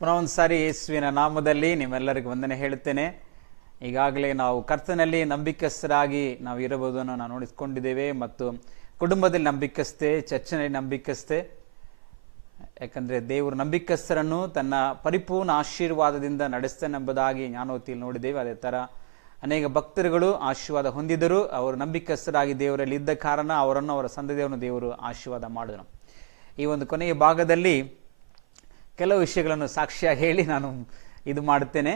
ಪುನಃ ಒಂದು ಸಾರಿ ಯೇಸುವಿನ ನಾಮದಲ್ಲಿ ನಿಮ್ಮೆಲ್ಲರಿಗೂ ವಂದನೆ ಹೇಳುತ್ತೇನೆ. ಈಗಾಗಲೇ ನಾವು ಕರ್ತನಲ್ಲಿ ನಂಬಿಕಸ್ಥರಾಗಿ ನಾವು ಇರಬಹುದನ್ನು ನಾವು ನೋಡಿಕೊಂಡಿದ್ದೇವೆ. ಮತ್ತು ಕುಟುಂಬದಲ್ಲಿ ನಂಬಿಕಸ್ಥೆ, ಚರ್ಚಿನಲ್ಲಿ ನಂಬಿಕಸ್ಥೆ. ಯಾಕಂದರೆ ದೇವರು ನಂಬಿಕಸ್ಥರನ್ನು ತನ್ನ ಪರಿಪೂರ್ಣ ಆಶೀರ್ವಾದದಿಂದ ನಡೆಸ್ತಾನೆಂಬುದಾಗಿ ಜ್ಞಾನೋತಿಯಲ್ಲಿ ನೋಡಿದ್ದೇವೆ. ಅದೇ ಥರ ಅನೇಕ ಭಕ್ತರುಗಳು ಆಶೀರ್ವಾದ ಹೊಂದಿದರು. ಅವರು ನಂಬಿಕಸ್ಥರಾಗಿ ದೇವರಲ್ಲಿ ಇದ್ದ ಕಾರಣ ಅವರನ್ನು, ಅವರ ಸಂತತಿಯವರನ್ನು ದೇವರು ಆಶೀರ್ವಾದ ಮಾಡಿದರು. ಈ ಒಂದು ಕೊನೆಯ ಭಾಗದಲ್ಲಿ ಕೆಲವು ವಿಷಯಗಳನ್ನು ಸಾಕ್ಷಿಯಾಗಿ ಹೇಳಿ ನಾನು ಇದು ಮಾಡುತ್ತೇನೆ.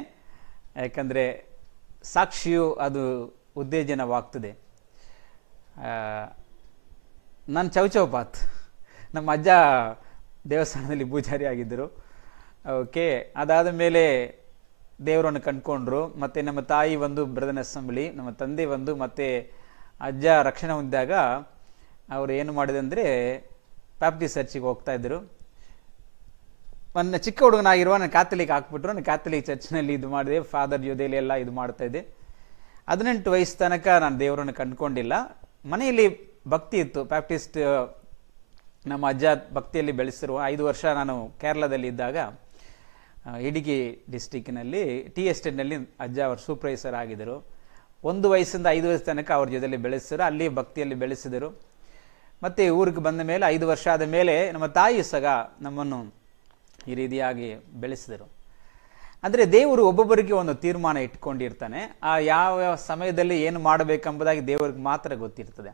ಯಾಕಂದರೆ ಸಾಕ್ಷಿಯು ಅದು ಉತ್ತೇಜನವಾಗ್ತದೆ. ನಾನು ಚೌಚೌಪಾತ್, ನಮ್ಮ ಅಜ್ಜ ದೇವಸ್ಥಾನದಲ್ಲಿ ಪೂಜಾರಿ ಆಗಿದ್ದರು. ಓಕೆ, ಅದಾದ ಮೇಲೆ ದೇವರನ್ನು ಕಂಡುಕೊಂಡ್ರು. ಮತ್ತು ನಮ್ಮ ತಾಯಿ ಒಂದು ಬ್ರದರ್ ಅಸೆಂಬ್ಲಿ, ನಮ್ಮ ತಂದೆ ಒಂದು, ಮತ್ತು ಅಜ್ಜ ರಕ್ಷಣೆ ಹೊಂದಿದಾಗ ಅವರು ಏನು ಮಾಡಿದಂದರೆ ಬ್ಯಾಪ್ಟಿಸ್ಟ್ ಚರ್ಚಿಗೆ ಹೋಗ್ತಾಯಿದ್ರು. ನನ್ನ ಚಿಕ್ಕ ಹುಡುಗನಾಗಿರುವ ನಾನು ಕ್ಯಾಥಲಿಕ್ ಹಾಕ್ಬಿಟ್ರು. ನಾನು ಕ್ಯಾಥಲಿಕ್ ಚರ್ಚ್ನಲ್ಲಿ ಇದು ಮಾಡಿದೆ, ಫಾದರ್ ಜೊತೆಯಲ್ಲಿ ಎಲ್ಲ ಇದು ಮಾಡ್ತಾಯಿದ್ದೆ. 18 ವಯಸ್ಸು ತನಕ ನಾನು ದೇವರನ್ನು ಕಂಡುಕೊಂಡಿಲ್ಲ. ಮನೆಯಲ್ಲಿ ಭಕ್ತಿ ಇತ್ತು. ಬ್ಯಾಪ್ಟಿಸ್ಟ್ ನಮ್ಮ ಅಜ್ಜ ಭಕ್ತಿಯಲ್ಲಿ ಬೆಳೆಸಿರುವ 5 ವರ್ಷ ನಾನು ಕೇರಳದಲ್ಲಿ ಇದ್ದಾಗ ಇಡುಗಿ ಡಿಸ್ಟಿಕ್ಕಿನಲ್ಲಿ ಟೀ ಎಸ್ಟೇಟ್ನಲ್ಲಿ ಅಜ್ಜ ಅವರು ಸೂಪರ್ವೈಸರ್ ಆಗಿದ್ದರು. 1 ವಯಸ್ಸಿಂದ 5 ವಯಸ್ಸು ತನಕ ಅವ್ರ ಜೊತೆಯಲ್ಲಿ ಬೆಳೆಸಿದರು. ಅಲ್ಲಿ ಭಕ್ತಿಯಲ್ಲಿ ಬೆಳೆಸಿದರು. ಮತ್ತು ಊರಿಗೆ ಬಂದ ಮೇಲೆ 5 ವರ್ಷ ಆದ ಮೇಲೆ ನಮ್ಮ ತಾಯಿ ಸಹ ನಮ್ಮನ್ನು ಈ ರೀತಿಯಾಗಿ ಬೆಳೆಸಿದರು. ಅಂದರೆ ದೇವರು ಒಬ್ಬೊಬ್ಬರಿಗೆ ಒಂದು ತೀರ್ಮಾನ ಇಟ್ಕೊಂಡಿರ್ತಾನೆ. ಆ ಯಾವ ಸಮಯದಲ್ಲಿ ಏನು ಮಾಡಬೇಕೆಂಬುದಾಗಿ ದೇವರಿಗೆ ಮಾತ್ರ ಗೊತ್ತಿರ್ತದೆ.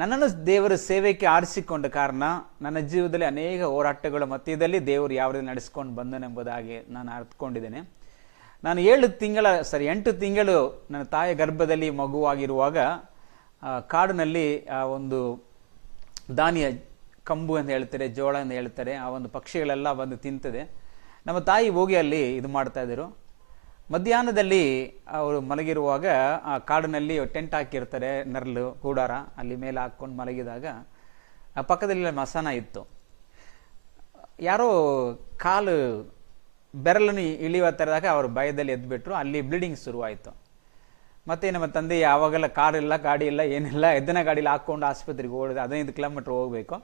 ನನ್ನನ್ನು ದೇವರ ಸೇವೆಗೆ ಆರಿಸಿಕೊಂಡ ಕಾರಣ ನನ್ನ ಜೀವನದಲ್ಲಿ ಅನೇಕ ಹೋರಾಟಗಳ ಮಧ್ಯದಲ್ಲಿ ದೇವರು ಯಾವ ರೀತಿ ನಡೆಸ್ಕೊಂಡು ಬಂದನೆಂಬುದಾಗಿ ನಾನು ಅರ್ಥಕೊಂಡಿದ್ದೇನೆ. ನಾನು 8 ತಿಂಗಳು ನನ್ನ ತಾಯಿಯ ಗರ್ಭದಲ್ಲಿ ಮಗುವಾಗಿರುವಾಗ ಕಾಡಿನಲ್ಲಿ ಒಂದು ಧಾನ್ಯ ಕಂಬು ಅಂತ ಹೇಳ್ತಾರೆ, ಜೋಳ ಅಂತ ಹೇಳ್ತಾರೆ, ಆ ಒಂದು ಪಕ್ಷಿಗಳೆಲ್ಲ ಬಂದು ತಿಂತದೆ. ನಮ್ಮ ತಾಯಿ ಹೋಗಿ ಅಲ್ಲಿ ಇದು ಮಾಡ್ತಾಯಿದ್ರು. ಮಧ್ಯಾಹ್ನದಲ್ಲಿ ಅವರು ಮಲಗಿರುವಾಗ ಆ ಕಾಡಿನಲ್ಲಿ ಟೆಂಟ್ ಹಾಕಿರ್ತಾರೆ, ನೆರಳು ಗೂಡಾರ, ಅಲ್ಲಿ ಮೇಲೆ ಹಾಕ್ಕೊಂಡು ಮಲಗಿದಾಗ ಆ ಪಕ್ಕದಲ್ಲಿ ಮಸಾನ ಇತ್ತು. ಯಾರೋ ಕಾಲು ಬೆರಳನ್ನು ಇಳಿಯುವ ಥರದಾಗ ಅವರು ಭಯದಲ್ಲಿ ಎದ್ದುಬಿಟ್ರು. ಅಲ್ಲಿ ಬ್ಲೀಡಿಂಗ್ ಶುರುವಾಯಿತು. ಮತ್ತು ನಮ್ಮ ತಂದೆ ಯಾವಾಗೆಲ್ಲ ಕಾರಿಲ್ಲ, ಗಾಡಿ ಇಲ್ಲ, ಏನಿಲ್ಲ, ಎದ್ದನ ಗಾಡೀಲಿ ಹಾಕ್ಕೊಂಡು ಆಸ್ಪತ್ರೆಗೆ ಓಡಿದೆ. 15 ಕಿಲೋಮೀಟ್ರ್ ಹೋಗಬೇಕು.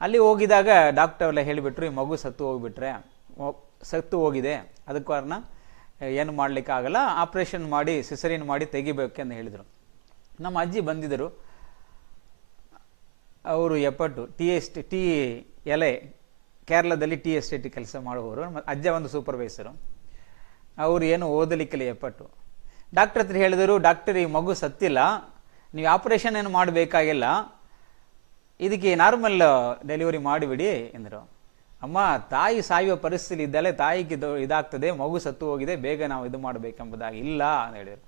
ಅಲ್ಲಿ ಹೋಗಿದಾಗ ಡಾಕ್ಟರ್ ಎಲ್ಲ ಹೇಳಿಬಿಟ್ರು, ಈ ಮಗು ಸತ್ತು ಹೋಗಿದೆ, ಅದಕ್ಕೆ ಕಾರಣ ಏನು ಮಾಡಲಿಕ್ಕಾಗಲ್ಲ, ಆಪ್ರೇಷನ್ ಮಾಡಿ ಸಿಸರಿನ್ ಮಾಡಿ ತೆಗಿಬೇಕೆಂದು ಹೇಳಿದರು. ನಮ್ಮ ಅಜ್ಜಿ ಬಂದಿದ್ದರು. ಅವರು ಟೀ ಎಲೆ, ಕೇರಳದಲ್ಲಿ ಟೀ ಎಸ್ಟೇಟ್ ಕೆಲಸ ಮಾಡುವವರು. ಅಜ್ಜ ಒಂದು ಸೂಪರ್ವೈಸರು. ಅವರು ಏನು ಓದಲಿಕ್ಕೆಲ್ಲ ಎಪ್ಪಟ್ಟು. ಡಾಕ್ಟರ್ ಹತ್ರ ಹೇಳಿದರು, ಡಾಕ್ಟರ್ ಈ ಮಗು ಸತ್ತಿಲ್ಲ, ನೀವು ಆಪ್ರೇಷನ್ ಏನು ಮಾಡಬೇಕಾಗಿಲ್ಲ, ಇದಕ್ಕೆ ನಾರ್ಮಲ್ ಡೆಲಿವರಿ ಮಾಡಿಬಿಡಿ ಎಂದರು. ಅಮ್ಮ, ತಾಯಿ ಸಾಯುವ ಪರಿಸ್ಥಿತಿ ಇದ್ದಲ್ಲೇ ತಾಯಿಗೆ ಇದಾಗ್ತದೆ, ಮಗು ಸತ್ತು ಹೋಗಿದೆ, ಬೇಗ ನಾವು ಇದು ಮಾಡಬೇಕೆಂಬುದಾಗಿ ಇಲ್ಲ ಅಂತ ಹೇಳಿದರು.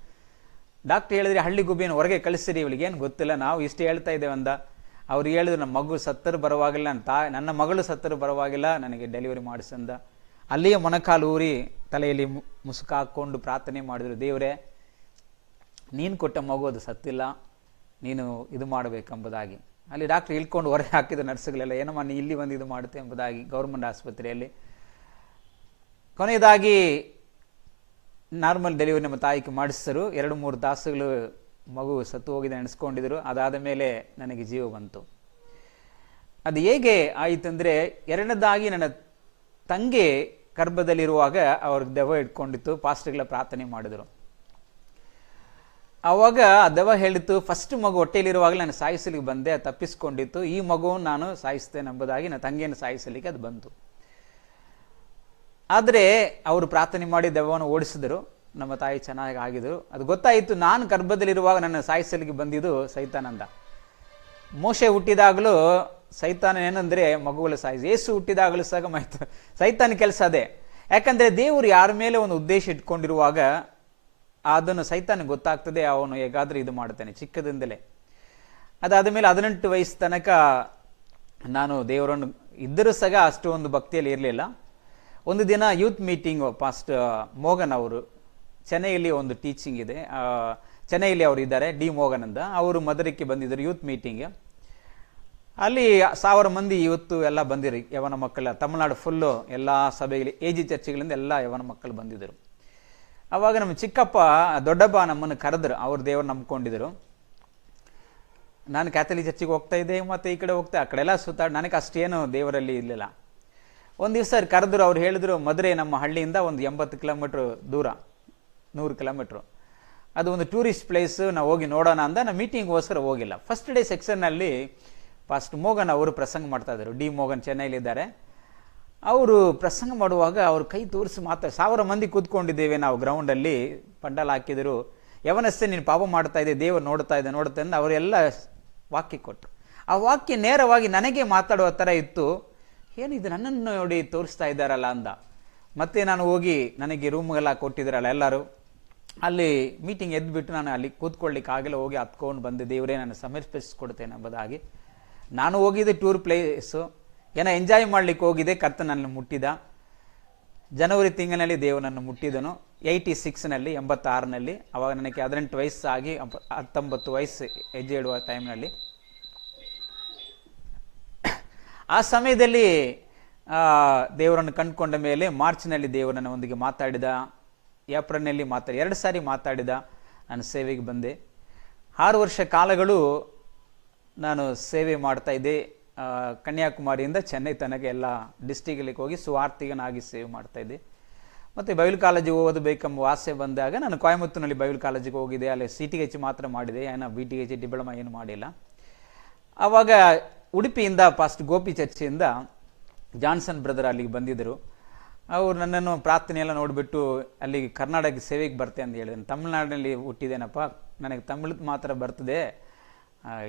ಡಾಕ್ಟರ್ ಹೇಳಿದ್ರೆ, ಹಳ್ಳಿ ಗುಬ್ಬಿಯನ್ನು ಹೊರಗೆ ಕಳಿಸಿರಿ, ಇವಳಿಗೇನು ಗೊತ್ತಿಲ್ಲ, ನಾವು ಇಷ್ಟು ಹೇಳ್ತಾ ಇದ್ದೇವೆ ಅಂದ. ಅವ್ರು ಹೇಳಿದ್ರು, ನಮ್ಮ ಮಗು ಸತ್ತರೂ ಪರವಾಗಿಲ್ಲ, ನನ್ನ ಮಗಳು ಸತ್ತರೂ ಪರವಾಗಿಲ್ಲ, ನನಗೆ ಡೆಲಿವರಿ ಮಾಡಿಸಂದ. ಅಲ್ಲಿಯೇ ಮೊಣಕಾಲು ಊರಿ ತಲೆಯಲ್ಲಿ ಮುಸುಕ ಹಾಕ್ಕೊಂಡು ಪ್ರಾರ್ಥನೆ ಮಾಡಿದರು, ದೇವರೇ, ನೀನು ಕೊಟ್ಟ ಮಗು ಅದು ಸತ್ತಿಲ್ಲ, ನೀನು ಇದು ಮಾಡಬೇಕೆಂಬುದಾಗಿ. ಅಲ್ಲಿ ಡಾಕ್ಟ್ರ್ ಇಳ್ಕೊಂಡು ಹೊರಗೆ ಹಾಕಿದ ನರ್ಸ್ಗಳೆಲ್ಲ, ಏನಮ್ಮ ನೀ ಇಲ್ಲಿ ಬಂದು ಇದು ಮಾಡುತ್ತೆ ಎಂಬುದಾಗಿ ಗೌರ್ಮೆಂಟ್ ಆಸ್ಪತ್ರೆಯಲ್ಲಿ. ಕೊನೆಯದಾಗಿ ನಾರ್ಮಲ್ ಡೆಲಿವರಿ ನಮ್ಮ ತಾಯಿಗೆ ಮಾಡಿಸಿದರು. 2-3 ತಾಸುಗಳು ಮಗು ಸತ್ತು ಹೋಗಿದೆ ನೆನೆಸ್ಕೊಂಡಿದ್ರು. ಅದಾದ ಮೇಲೆ ನನಗೆ ಜೀವ ಬಂತು. ಅದು ಹೇಗೆ ಆಯಿತು ಅಂದರೆ, ಎರಡನೇದಾಗಿ ನನ್ನ ತಂಗಿ ಗರ್ಭದಲ್ಲಿರುವಾಗ ಅವ್ರಿಗೆ ದೆವ್ವ ಇಟ್ಕೊಂಡಿತ್ತು. ಪಾಸ್ಟರ್ಗಳ ಪ್ರಾರ್ಥನೆ ಮಾಡಿದರು. ಆವಾಗ ಆ ದೆವ್ವ ಹೇಳಿತ್ತು, ಫಸ್ಟ್ ಮಗು ಹೊಟ್ಟೆಯಲ್ಲಿರುವಾಗಲೇ ನಾನು ಸಾಯಿಸಲಿಕ್ಕೆ ಬಂದೆ, ಅದು ತಪ್ಪಿಸ್ಕೊಂಡಿತ್ತು, ಈ ಮಗುವನ್ನು ನಾನು ಸಾಯಿಸ್ತೇನೆ ಎಂಬುದಾಗಿ ನನ್ನ ತಂಗಿಯನ್ನು ಸಾಯಿಸಲಿಕ್ಕೆ ಅದು ಬಂತು. ಆದರೆ ಅವರು ಪ್ರಾರ್ಥನೆ ಮಾಡಿ ದೆವ್ವವನ್ನು ಓಡಿಸಿದರು. ನಮ್ಮ ತಾಯಿ ಚೆನ್ನಾಗಿ ಆಗಿದ್ರು. ಅದು ಗೊತ್ತಾಯಿತು, ನಾನು ಗರ್ಭದಲ್ಲಿರುವಾಗ ನನ್ನ ಸಾಯಿಸಲಿಕ್ಕೆ ಬಂದಿದ್ದು ಸೈತಾನಂದ. ಮೋಶೆ ಹುಟ್ಟಿದಾಗಲೂ ಸೈತಾನ ಏನಂದರೆ ಮಗುಗಳು ಸಾಯಿಸಿ, ಯೇಸು ಹುಟ್ಟಿದಾಗಲೂ ಸಹ ಸೈತಾನ ಕೆಲಸ ಅದೇ. ಯಾಕಂದರೆ ದೇವರು ಯಾರ ಮೇಲೆ ಒಂದು ಉದ್ದೇಶ ಇಟ್ಕೊಂಡಿರುವಾಗ ಅದನ್ನು ಸೈತಾನಿಗೆ ಗೊತ್ತಾಗ್ತದೆ, ಅವನು ಹೇಗಾದರೂ ಇದು ಮಾಡ್ತಾನೆ ಚಿಕ್ಕದಿಂದಲೇ. ಅದಾದ ಮೇಲೆ 18 ವಯಸ್ಸು ತನಕ ನಾನು ದೇವರನ್ನು ಇದ್ದರೂ ಸಹ ಅಷ್ಟು ಒಂದು ಭಕ್ತಿಯಲ್ಲಿ ಇರಲಿಲ್ಲ. ಒಂದು ದಿನ ಯೂತ್ ಮೀಟಿಂಗ್, ಪಾಸ್ಟ್ ಮೋಗನ್ ಅವರು ಚೆನ್ನೈಯಲ್ಲಿ ಒಂದು ಟೀಚಿಂಗ್ ಇದೆ, ಚೆನ್ನೈಯಲ್ಲಿ ಅವರು ಇದ್ದಾರೆ, ಡಿ ಮೋಗನ್ ಅಂತ. ಅವರು ಮಧುರಕ್ಕೆ ಬಂದಿದ್ದರು ಯೂತ್ ಮೀಟಿಂಗ್. ಅಲ್ಲಿ 1000 ಮಂದಿ ಯೂತ್ ಎಲ್ಲ ಬಂದಿರು, ಯವನ ಮಕ್ಕಳ, ತಮಿಳ್ನಾಡು ಫುಲ್ಲು ಎಲ್ಲ ಸಭೆಗಳಿಗೆ, AG ಚರ್ಚ್ಗಳಿಂದ ಎಲ್ಲ ಯವನ ಮಕ್ಕಳು ಬಂದಿದ್ದರು. ಆವಾಗ ನಮ್ಮ ಚಿಕ್ಕಪ್ಪ ದೊಡ್ಡಪ್ಪ ನಮ್ಮನ್ನು ಕರೆದ್ರು. ಅವರು ದೇವರು ನಂಬ್ಕೊಂಡಿದ್ದರು. ನಾನು ಕ್ಯಾಥಲಿಕ್ ಚರ್ಚಿಗೆ ಹೋಗ್ತಾ ಇದ್ದೆ, ಮತ್ತು ಈ ಕಡೆ ಹೋಗ್ತಾ ಆ ಕಡೆ ಎಲ್ಲ ನನಗೆ ಅಷ್ಟೇನು ದೇವರಲ್ಲಿ ಇರಲಿಲ್ಲ. ಒಂದು ದಿವಸ ಕರೆದ್ರು. ಅವ್ರು ಹೇಳಿದ್ರು, ಮಧುರೆ ನಮ್ಮ ಹಳ್ಳಿಯಿಂದ ಒಂದು 80 ಕಿಲೋಮೀಟ್ರ್ ದೂರ, 100 ಕಿಲೋಮೀಟ್ರು, ಅದು ಒಂದು ಟೂರಿಸ್ಟ್ ಪ್ಲೇಸು, ನಾವು ಹೋಗಿ ನೋಡೋಣ ಅಂದ. ನಾವು ಮೀಟಿಂಗ್ಗೋಸ್ಕರ ಹೋಗಿಲ್ಲ. ಫಸ್ಟ್ ಡೇ ಸೆಕ್ಷನ್ನಲ್ಲಿ ಫಾಸ್ಟ್ ಮೋಗನ್ ಅವರು ಪ್ರಸಂಗ ಮಾಡ್ತಾಯಿದ್ರು. ಡಿ ಮೋಗನ್ ಚೆನ್ನೈಲಿದ್ದಾರೆ. ಅವರು ಪ್ರಸಂಗ ಮಾಡುವಾಗ ಅವ್ರ ಕೈ ತೋರಿಸಿ 1000 ಮಂದಿ ಕೂತ್ಕೊಂಡಿದ್ದೇವೆ ನಾವು ಗ್ರೌಂಡಲ್ಲಿ, ಪಂಡಾಲ್ ಹಾಕಿದರು. ಯವನಸ್ಸೆ ನೀನು ಪಾಪ ಮಾಡ್ತಾ ಇದ್ದೆ, ದೇವರು ನೋಡ್ತಾ ಅಂದು ಅವರೆಲ್ಲ ವಾಕ್ಯ ಕೊಟ್ಟರು. ಆ ವಾಕ್ಯ ನೇರವಾಗಿ ನನಗೆ ಮಾತಾಡುವ ಥರ ಇತ್ತು. ಏನಿದು ನನ್ನನ್ನು ನೋಡಿ ತೋರಿಸ್ತಾ ಇದ್ದಾರಲ್ಲ ಅಂದ. ಮತ್ತೆ ನಾನು ಹೋಗಿ, ನನಗೆ ರೂಮ್ಗೆಲ್ಲ ಕೊಟ್ಟಿದ್ದಾರಲ್ಲ ಎಲ್ಲರೂ, ಅಲ್ಲಿ ಮೀಟಿಂಗ್ ಎದ್ದುಬಿಟ್ಟು ನಾನು ಅಲ್ಲಿ ಕೂತ್ಕೊಳ್ಳಿಕ್ಕೆ ಆಗಲ್ಲ, ಹೋಗಿ ಹತ್ಕೊಂಡು ಬಂದೆ. ದೇವರೇ ನಾನು ಸಮರ್ಪಿಸ್ಕೊಡ್ತೇನೆ ಎಂಬುದಾಗಿ. ನಾನು ಹೋಗಿದ್ದೆ ಟೂರ್ ಪ್ಲೇಸು, ಏನೋ ಎಂಜಾಯ್ ಮಾಡಲಿಕ್ಕೆ ಹೋಗಿದೆ. ಕರ್ತ ನನ್ನ ಮುಟ್ಟಿದ. ಜನವರಿ ತಿಂಗಳಿನಲ್ಲಿ ದೇವನನ್ನು ಮುಟ್ಟಿದನು. 86ನಲ್ಲಿ, 86ನಲ್ಲಿ. ಅವಾಗ ನನಗೆ 18 ವಯಸ್ಸಾಗಿ 19 ವಯಸ್ಸು ಹೆಜ್ಜೆ ಇಡುವ ಟೈಮ್ನಲ್ಲಿ. ಆ ಸಮಯದಲ್ಲಿ ದೇವರನ್ನು ಕಂಡುಕೊಂಡ ಮೇಲೆ ಮಾರ್ಚ್ನಲ್ಲಿ ದೇವರನ್ನು ಒಂದಿಗೆ ಮಾತಾಡಿದ, ಏಪ್ರಿಲ್ನಲ್ಲಿ 2 ಸಾರಿ ಮಾತಾಡಿದ. ನಾನು ಸೇವೆಗೆ ಬಂದೆ. 6 ವರ್ಷ ಕಾಲಗಳು ನಾನು ಸೇವೆ ಮಾಡ್ತಾಯಿದ್ದೆ. ಕನ್ಯಾಕುಮಾರಿಯಿಂದ ಚೆನ್ನೈ ತನಕ ಎಲ್ಲ ಡಿಸ್ಟಿಕ್ಗಳಿಗೆ ಹೋಗಿ ಸುವಾರ್ತಿಗನಾಗಿ ಸೇವೆ ಮಾಡ್ತಾಯಿದ್ದೆ. ಮತ್ತು ಬೈಬಲ್ ಕಾಲೇಜಿಗೆ ಓದಬೇಕೆಂಬ ಆಸೆ ಬಂದಾಗ ನಾನು ಕೊಯಮತ್ತೂರಿನಲ್ಲಿ ಬೈಬಲ್ ಕಾಲೇಜಿಗೆ ಹೋಗಿದೆ. ಅಲ್ಲಿ CTH ಮಾತ್ರ ಮಾಡಿದೆ, ಏನೋ BTH ಡಿಪ್ಲೊಮಾ ಏನು ಮಾಡಿಲ್ಲ. ಆವಾಗ ಉಡುಪಿಯಿಂದ ಫಾಸ್ಟ್ ಗೋಪಿ ಚರ್ಚಿಯಿಂದ ಜಾನ್ಸನ್ ಬ್ರದರ್ ಅಲ್ಲಿಗೆ ಬಂದಿದ್ದರು. ಅವರು ನನ್ನನ್ನು ಪ್ರಾರ್ಥನೆಯೆಲ್ಲ ನೋಡಿಬಿಟ್ಟು ಅಲ್ಲಿ ಕರ್ನಾಟಕ ಸೇವೆಗೆ ಬರ್ತೆ ಅಂತ ಹೇಳಿದೆ. ತಮಿಳ್ನಾಡಿನಲ್ಲಿ ಹುಟ್ಟಿದ್ದೇನಪ್ಪ, ನನಗೆ ತಮಿಳು ಮಾತ್ರ ಬರ್ತದೆ,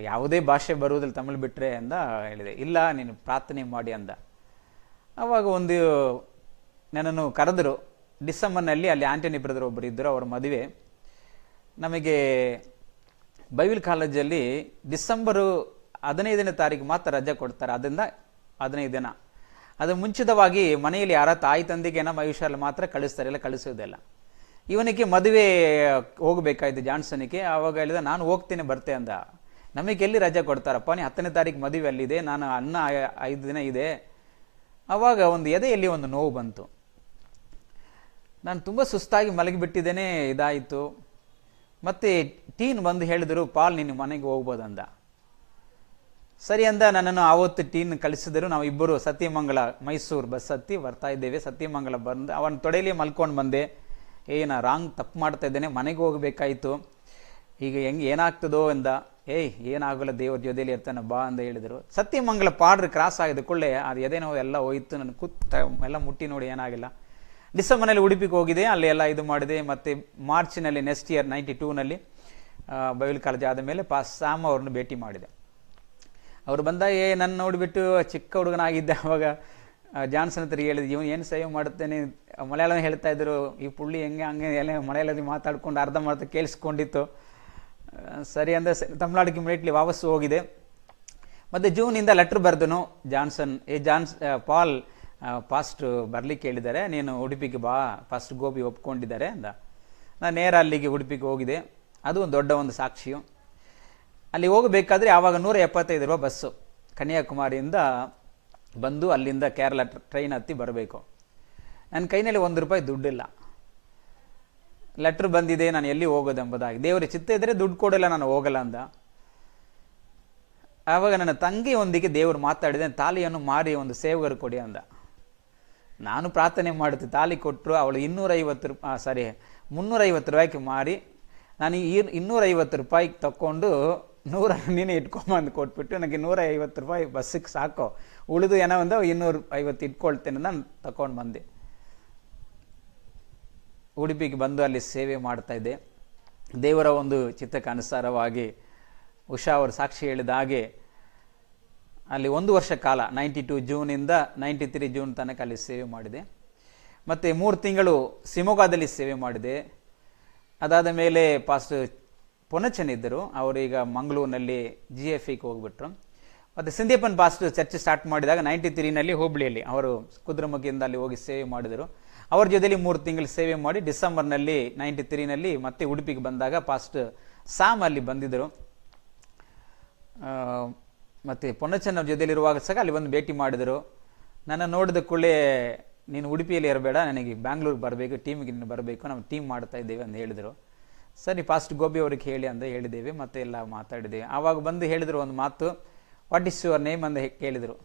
ಯಾವುದೇ ಭಾಷೆ ಬರುವುದಿಲ್ಲ ತಮಿಳು ಬಿಟ್ಟರೆ ಅಂದ ಹೇಳಿದೆ. ಇಲ್ಲ, ನೀನು ಪ್ರಾರ್ಥನೆ ಮಾಡಿ ಅಂದ. ಆವಾಗ ಒಂದು ನನ್ನನ್ನು ಕರೆದರು. ಡಿಸೆಂಬರ್ನಲ್ಲಿ ಅಲ್ಲಿ ಆಂಟನಿ ಬ್ರದರ್ ಒಬ್ಬರು ಇದ್ದರು, ಅವರ ಮದುವೆ. ನಮಗೆ ಬೈಬಲ್ ಕಾಲೇಜಲ್ಲಿ ಡಿಸೆಂಬರು 15ನೇ ತಾರೀಕು ಮಾತ್ರ ರಜೆ ಕೊಡ್ತಾರೆ. ಅದರಿಂದ 15 ದಿನ. ಅದು ಮುಂಚಿತವಾಗಿ ಮನೆಯಲ್ಲಿ ಯಾರ ತಾಯಿ ತಂದೆಗೆ ನಮ್ಮ ಆಯುಷ್ಯಲ್ಲಿ ಮಾತ್ರ ಕಳಿಸ್ತಾರೆ, ಇಲ್ಲ ಕಳಿಸೋದಿಲ್ಲ. ಇವನಿಗೆ ಮದುವೆ ಹೋಗಬೇಕಾಯ್ತು ಜಾನ್ಸನಿಗೆ. ಆವಾಗ ಹೇಳಿದ, ನಾನು ಹೋಗ್ತೀನಿ ಬರ್ತೆ ಅಂದ. ನಮಗೆ ಎಲ್ಲಿ ರಜೆ ಕೊಡ್ತಾರಪ್ಪ, ನೀ 10ನೇ ತಾರೀಕು ಮದುವೆ ಅಲ್ಲಿದೆ, ನಾನು 5 ದಿನ ಇದೆ. ಆವಾಗ ಒಂದು ಎದೆಯಲ್ಲಿ ಒಂದು ನೋವು ಬಂತು. ನಾನು ತುಂಬ ಸುಸ್ತಾಗಿ ಮಲಗಿಬಿಟ್ಟಿದ್ದೇನೆ. ಇದಾಯಿತು. ಮತ್ತು ಟೀನ್ ಬಂದು ಹೇಳಿದರು, ಪಾಲ್ ನಿನ್ನ ಮನೆಗೆ ಹೋಗ್ಬೋದಂದ. ಸರಿ ಅಂದ. ನನ್ನನ್ನು ಆವತ್ತು ಟೀನ್ ಕಳಿಸಿದರು. ನಾವು ಇಬ್ಬರು ಸತ್ಯಮಂಗಲ ಮೈಸೂರು ಬಸ್ ಹತ್ತಿ ಬರ್ತಾ ಇದ್ದೇವೆ. ಸತ್ಯಮಂಗಲ ಬಂದು ಅವನ ತೊಡೆಯಲ್ಲಿ ಮಲ್ಕೊಂಡು ಬಂದೆ. ನಾ ರಾಂಗ್ ತಪ್ಪು ಮಾಡ್ತಾ ಇದ್ದೇನೆ, ಮನೆಗೆ ಹೋಗಬೇಕಾಯಿತು, ಈಗ ಏನಾಗ್ತದೋ ಎಂದ. ಏನಾಗಲ್ಲ, ದೇವ್ರ ಜೊತೆಯಲ್ಲಿ ಇರ್ತಾನೆ ಬಾ ಅಂತ ಹೇಳಿದರು. ಸತ್ಯಮಂಗಲ ಪಾಡ್ರ್ ಕ್ರಾಸ್ ಆಗಿದ ಕೊಳ್ಳೆ ಅದು ಎದೇನೋ ಎಲ್ಲ ಹೋಯ್ತು. ನನ್ನ ಎಲ್ಲ ಮುಟ್ಟಿ ನೋಡಿ ಏನಾಗಿಲ್ಲ. ಡಿಸೆಂಬರ್ನಲ್ಲಿ ಉಡುಪಿಗೆ ಹೋಗಿದೆ, ಅಲ್ಲಿ ಎಲ್ಲ ಇದು ಮಾಡಿದೆ. ಮತ್ತು ಮಾರ್ಚ್ನಲ್ಲಿ ನೆಕ್ಸ್ಟ್ ಇಯರ್ 92ನಲ್ಲಿ ಬೈಬಲ್ ಕಾಲೇಜ್ ಆದ ಮೇಲೆ ಸ್ಯಾಮ್ ಅವ್ರನ್ನ ಭೇಟಿ ಮಾಡಿದೆ. ಅವರು ಬಂದಾಗ ನನ್ನ ನೋಡಿಬಿಟ್ಟು ಚಿಕ್ಕ ಹುಡುಗನಾಗಿದ್ದೆ. ಅವಾಗ ಜಾನ್ಸನ್ ಹತ್ರ ಹೇಳಿದ್ರು, ಇವನು ಏನು ಸೇವೆ ಮಾಡುತ್ತೇನೆ, ಮಲಯಾಳಂ ಹೇಳ್ತಾ ಇದ್ರು. ಈ ಪುಳ್ಳಿ ಹೆಂಗೆ ಹಂಗೆ ಎಲ್ಲ ಮಲಯಾಳದಲ್ಲಿ ಮಾತಾಡ್ಕೊಂಡು ಅರ್ಧ ಕೇಳಿಸ್ಕೊಂಡಿತ್ತು. ಸರಿ ಅಂದರೆ ತಮಿಳ್ನಾಡಿಗೆ ಇಮಿಡಿಯೇಟ್ಲಿ ವಾಪಸ್ಸು ಹೋಗಿದೆ. ಮತ್ತು ಜೂನಿಂದ ಲೆಟ್ರ್ ಬರೆದನು ಜಾನ್ಸನ್, ಪಾಲ್ ಫಾಸ್ಟ್ ಬರಲಿಕ್ಕೆ ಹೇಳಿದ್ದಾರೆ, ನೀನು ಉಡುಪಿಗೆ ಬಾ, ಫಾಸ್ಟ್ ಗೋಪಿ ಒಪ್ಕೊಂಡಿದ್ದಾರೆ ಅಂದ. ನಾನು ನೇರ ಅಲ್ಲಿಗೆ ಉಡುಪಿಗೆ ಹೋಗಿದೆ. ಅದು ಒಂದು ದೊಡ್ಡ ಒಂದು ಸಾಕ್ಷಿಯು. ಅಲ್ಲಿ ಹೋಗಬೇಕಾದ್ರೆ ಆವಾಗ 175 ರೂಪಾಯಿ ಬಸ್ಸು. ಕನ್ಯಾಕುಮಾರಿಯಿಂದ ಬಂದು ಅಲ್ಲಿಂದ ಕೇರಳ ಟ್ರೈನ್ ಹತ್ತಿ ಬರಬೇಕು. ನನ್ನ ಕೈನಲ್ಲಿ ₹1 ದುಡ್ಡಿಲ್ಲ. ಲೆಟ್ರ್ ಬಂದಿದೆ, ನಾನು ಎಲ್ಲಿ ಹೋಗೋದೆಂಬುದಾಗಿ. ದೇವರ ಚಿತ್ತ ಇದ್ದರೆ ದುಡ್ಡು ಕೊಡಲ್ಲ, ನಾನು ಹೋಗಲ್ಲ ಅಂದ. ಆವಾಗ ನನ್ನ ತಂಗಿಯೊಂದಿಗೆ ದೇವರು ಮಾತಾಡಿದೆ, ತಾಲಿಯನ್ನು ಮಾರಿ ಒಂದು ಸೇವಕರು ಕೊಡಿ ಅಂದ. ನಾನು ಪ್ರಾರ್ಥನೆ ಮಾಡುತ್ತೆ, ತಾಲಿ ಕೊಟ್ಟರು. ಅವಳು 350 ರೂಪಾಯಿಗೆ ಮಾರಿ, ನಾನು 250 ರೂಪಾಯಿಗೆ ತಕ್ಕೊಂಡು 100 ನೀನೇ ಇಟ್ಕೊಂಬಂದು ಕೊಟ್ಬಿಟ್ಟು, ನನಗೆ 150 ರೂಪಾಯಿ ಬಸ್ಸಿಗೆ ಸಾಕು, ಉಳಿದು ಏನೋ ಒಂದು 250 ಇಟ್ಕೊಳ್ತೇನೆ ನಾನು ತಗೊಂಡು ಬಂದೆ. ಉಡುಪಿಗೆ ಬಂದು ಅಲ್ಲಿ ಸೇವೆ ಮಾಡ್ತಾಯಿದ್ದೆ. ದೇವರ ಒಂದು ಚಿತ್ತಕ್ಕೆ ಅನುಸಾರವಾಗಿ ಉಷಾ ಅವರು ಸಾಕ್ಷಿ ಹೇಳಿದ ಹಾಗೆ ಅಲ್ಲಿ 1 ವರ್ಷ ಕಾಲ 92 ಜೂನಿಂದ 93 ಜೂನ್ ತನಕ ಅಲ್ಲಿ ಸೇವೆ ಮಾಡಿದೆ. ಮತ್ತು 3 ತಿಂಗಳು ಶಿವಮೊಗ್ಗದಲ್ಲಿ ಸೇವೆ ಮಾಡಿದೆ. ಅದಾದ ಮೇಲೆ ಪಾಸ್ಟರ್ ಪೊನ್ನಚ್ಚನ್ ಇದ್ದರು, ಅವರೀಗ ಮಂಗಳೂರಿನಲ್ಲಿ GFEಗೆ ಹೋಗ್ಬಿಟ್ರು. ಮತ್ತು ಸಿಂಧಿಯಪ್ಪನ್ ಪಾಸ್ಟರ್ ಚರ್ಚ್ ಸ್ಟಾರ್ಟ್ ಮಾಡಿದಾಗ 93ನಲ್ಲಿ ಹುಬ್ಳಿಯಲ್ಲಿ ಅವರು ಕುದ್ರೆಮುಖಿಯಿಂದ ಅಲ್ಲಿ ಹೋಗಿ ಸೇವೆ ಮಾಡಿದರು. ಅವ್ರ ಜೊತೆಲಿ 3 ತಿಂಗಳು ಸೇವೆ ಮಾಡಿ ಡಿಸೆಂಬರ್ನಲ್ಲಿ 93ನಲ್ಲಿ ಮತ್ತೆ ಉಡುಪಿಗೆ ಬಂದಾಗ ಪಾಸ್ಟರ್ ಸಾಮ್ ಅಲ್ಲಿ ಬಂದಿದ್ದರು. ಮತ್ತು ಪೊನ್ನಚ್ಚನ್ ಅವ್ರ ಜೊತೆಲಿರುವಾಗ ಸಹ ಅಲ್ಲಿ ಒಂದು ಭೇಟಿ ಮಾಡಿದರು. ನನ್ನ ನೋಡಿದ ಕೂಡಲೇ, ನೀನು ಉಡುಪಿಯಲ್ಲಿ ಇರಬೇಡ, ನನಗೆ ಬ್ಯಾಂಗ್ಳೂರಿಗೆ ಬರಬೇಕು, ಟೀಮಿಗೆ ನೀನು ಬರಬೇಕು, ನಾವು ಟೀಮ್ ಮಾಡ್ತಾ ಇದ್ದೇವೆ ಅಂತ ಹೇಳಿದರು. ಸರಿ, ಫಾಸ್ಟ್ ಗೋಬಿ ಅವ್ರಿಗೆ ಹೇಳಿ ಅಂತ ಹೇಳಿದ್ದೇವೆ. ಮತ್ತೆ ಎಲ್ಲ ಮಾತಾಡಿದ್ದೇವೆ. ಆವಾಗ ಬಂದು ಹೇಳಿದರು ಒಂದು ಮಾತು, ವಾಟ್ ಇಸ್ ಯುವರ್ ನೇಮ್ ಅಂತ ಕೇಳಿದರು.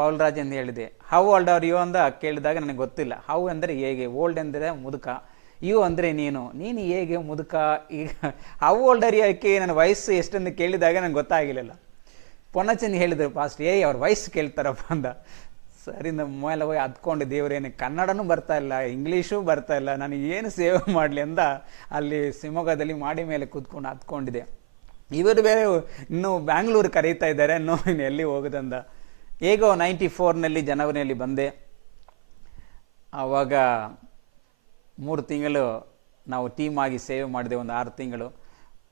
ಪೌಲ್ ರಾಜ್ ಎಂದು ಹೇಳಿದೆ. ಹೌ ಓಲ್ಡ್ ಆರ್ ಯು ಅಂತ ಕೇಳಿದಾಗ ನನಗೆ ಗೊತ್ತಿಲ್ಲ. ಹೌ ಅಂದರೆ ಹೇಗೆ, ಓಲ್ಡ್ ಅಂದರೆ ಮುದುಕ, ಯು ಅಂದರೆ ನೀನು ಹೇಗೆ ಮುದುಕ. ಈಗ ಹೌ ಓಲ್ಡ್ ಆರ್ ಯು ಯಾಕೆ ನನ್ನ ವಯಸ್ಸು ಎಷ್ಟೆಂದು ಕೇಳಿದಾಗ ನನಗೆ ಗೊತ್ತಾಗಿರಲಿಲ್ಲ. ಪೊನ್ನಚಂದ್ ಹೇಳಿದರು ಪಾಸ್ಟ್, ಅವ್ರ ವಯಸ್ಸು ಕೇಳ್ತಾರಪ್ಪ ಅಂದ. ಸರಿ, ನಮ್ಮ ಮೊಬೈಲ್ ಹೋಗಿ ಹತ್ಕೊಂಡು, ದೇವರೇನು ಕನ್ನಡನೂ ಬರ್ತಾ ಇಲ್ಲ, ಇಂಗ್ಲೀಷು ಬರ್ತಾ ಇಲ್ಲ, ನನಗೆ ಏನು ಸೇವೆ ಮಾಡಲಿ ಅಂತ ಅಲ್ಲಿ ಶಿವಮೊಗ್ಗದಲ್ಲಿ ಮಾಡಿ ಮೇಲೆ ಕೂತ್ಕೊಂಡು ಹತ್ಕೊಂಡಿದೆ. ಇವರು ಬೇರೆ ಇನ್ನೂ ಬ್ಯಾಂಗ್ಳೂರು ಕರೀತಾ ಇದ್ದಾರೆ, ಇನ್ನು ಎಲ್ಲಿ ಹೋಗೋದಂದ. ಹೇಗೋ 94ನಲ್ಲಿ ಜನವರಿಯಲ್ಲಿ ಬಂದೆ. ಆವಾಗ 3 ತಿಂಗಳು ನಾವು ಟೀಮ್ ಆಗಿ ಸೇವೆ ಮಾಡಿದೆ, ಒಂದು 6 ತಿಂಗಳು.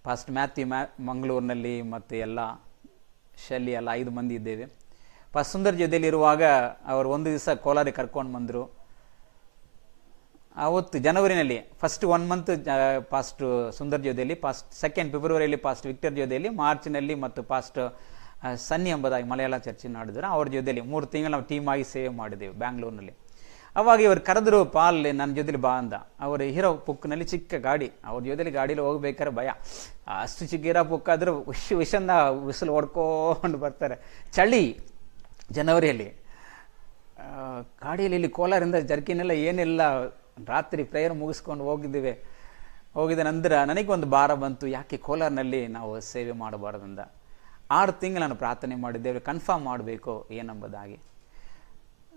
ಫಸ್ಟ್ ಮ್ಯಾಥ್ಯೂ ಮಂಗಳೂರಿನಲ್ಲಿ ಮತ್ತು ಎಲ್ಲ ಶೆಲ್ಲಿ ಎಲ್ಲ 5 ಮಂದಿ ಇದ್ದೇವೆ. ಫಸ್ಟ್ ಸುಂದರ್ ಜೊತೆಯಲ್ಲಿ ಇರುವಾಗ ಅವರು ಒಂದು ದಿವಸ ಕೋಲಾರಿಗೆ ಕರ್ಕೊಂಡು ಬಂದರು. ಆವತ್ತು ಜನವರಿನಲ್ಲಿ ಫಸ್ಟ್ 1 ಮಂತ್ ಪಾಸ್ಟ್ ಸುಂದರ್ ಜೊತೆಯಲ್ಲಿ, ಪಾಸ್ಟ್ 2nd ಫೆಬ್ರವರಿಯಲ್ಲಿ ಪಾಸ್ಟ್ ವಿಕ್ಟರ್ ಜೊತೆಯಲ್ಲಿ, ಮಾರ್ಚ್ನಲ್ಲಿ ಮತ್ತು ಪಾಸ್ಟ್ ಸನ್ನಿ ಎಂಬುದಾಗಿ ಮಲಯಾಳ ಚರ್ಚಿನ ಮಾಡಿದ್ರು. ಅವ್ರ ಜೊತೆಯಲ್ಲಿ 3 ತಿಂಗಳು ನಾವು ಟೀಮ್ ಆಗಿ ಸೇವೆ ಮಾಡಿದೆವು ಬ್ಯಾಂಗ್ಳೂರಿನಲ್ಲಿ. ಅವಾಗ ಇವರು ಕರೆದ್ರು, ಪಾಲ್ ನನ್ನ ಜೊತೆಲಿ ಬಾ ಅಂದ. ಅವರು ಹೀರೋ ಪುಕ್ನಲ್ಲಿ ಚಿಕ್ಕ ಗಾಡಿ, ಅವ್ರ ಜೊತೆಲಿ ಗಾಡೀಲಿ ಹೋಗ್ಬೇಕಾದ್ರೆ ಭಯ. ಅಷ್ಟು ಚಿಕ್ಕ ಹೀರೋ ಪುಕ್ ಆದರೂ ವಿಷಂದ ವಿಸಿಲು ಹೊಡ್ಕೊಂಡು ಬರ್ತಾರೆ. ಚಳಿ ಜನವರಿಯಲ್ಲಿ ಗಾಡಿಯಲ್ಲಿ ಇಲ್ಲಿ ಕೋಲಾರಿಂದ ಜರ್ಕಿನೆಲ್ಲ ಏನೆಲ್ಲ ರಾತ್ರಿ ಪ್ರೇಯರ್ ಮುಗಿಸ್ಕೊಂಡು ಹೋಗಿದ್ದ ನಂತರ ನನಗೊಂದು ಭಾರ ಬಂತು, ಯಾಕೆ ಕೋಲಾರ್ನಲ್ಲಿ ನಾವು ಸೇವೆ ಮಾಡಬಾರ್ದಂದ. 6 ತಿಂಗಳು ನಾನು ಪ್ರಾರ್ಥನೆ ಮಾಡಿದ್ದೇವೆ, ಕನ್ಫರ್ಮ್ ಮಾಡಬೇಕು ಏನೆಂಬುದಾಗಿ.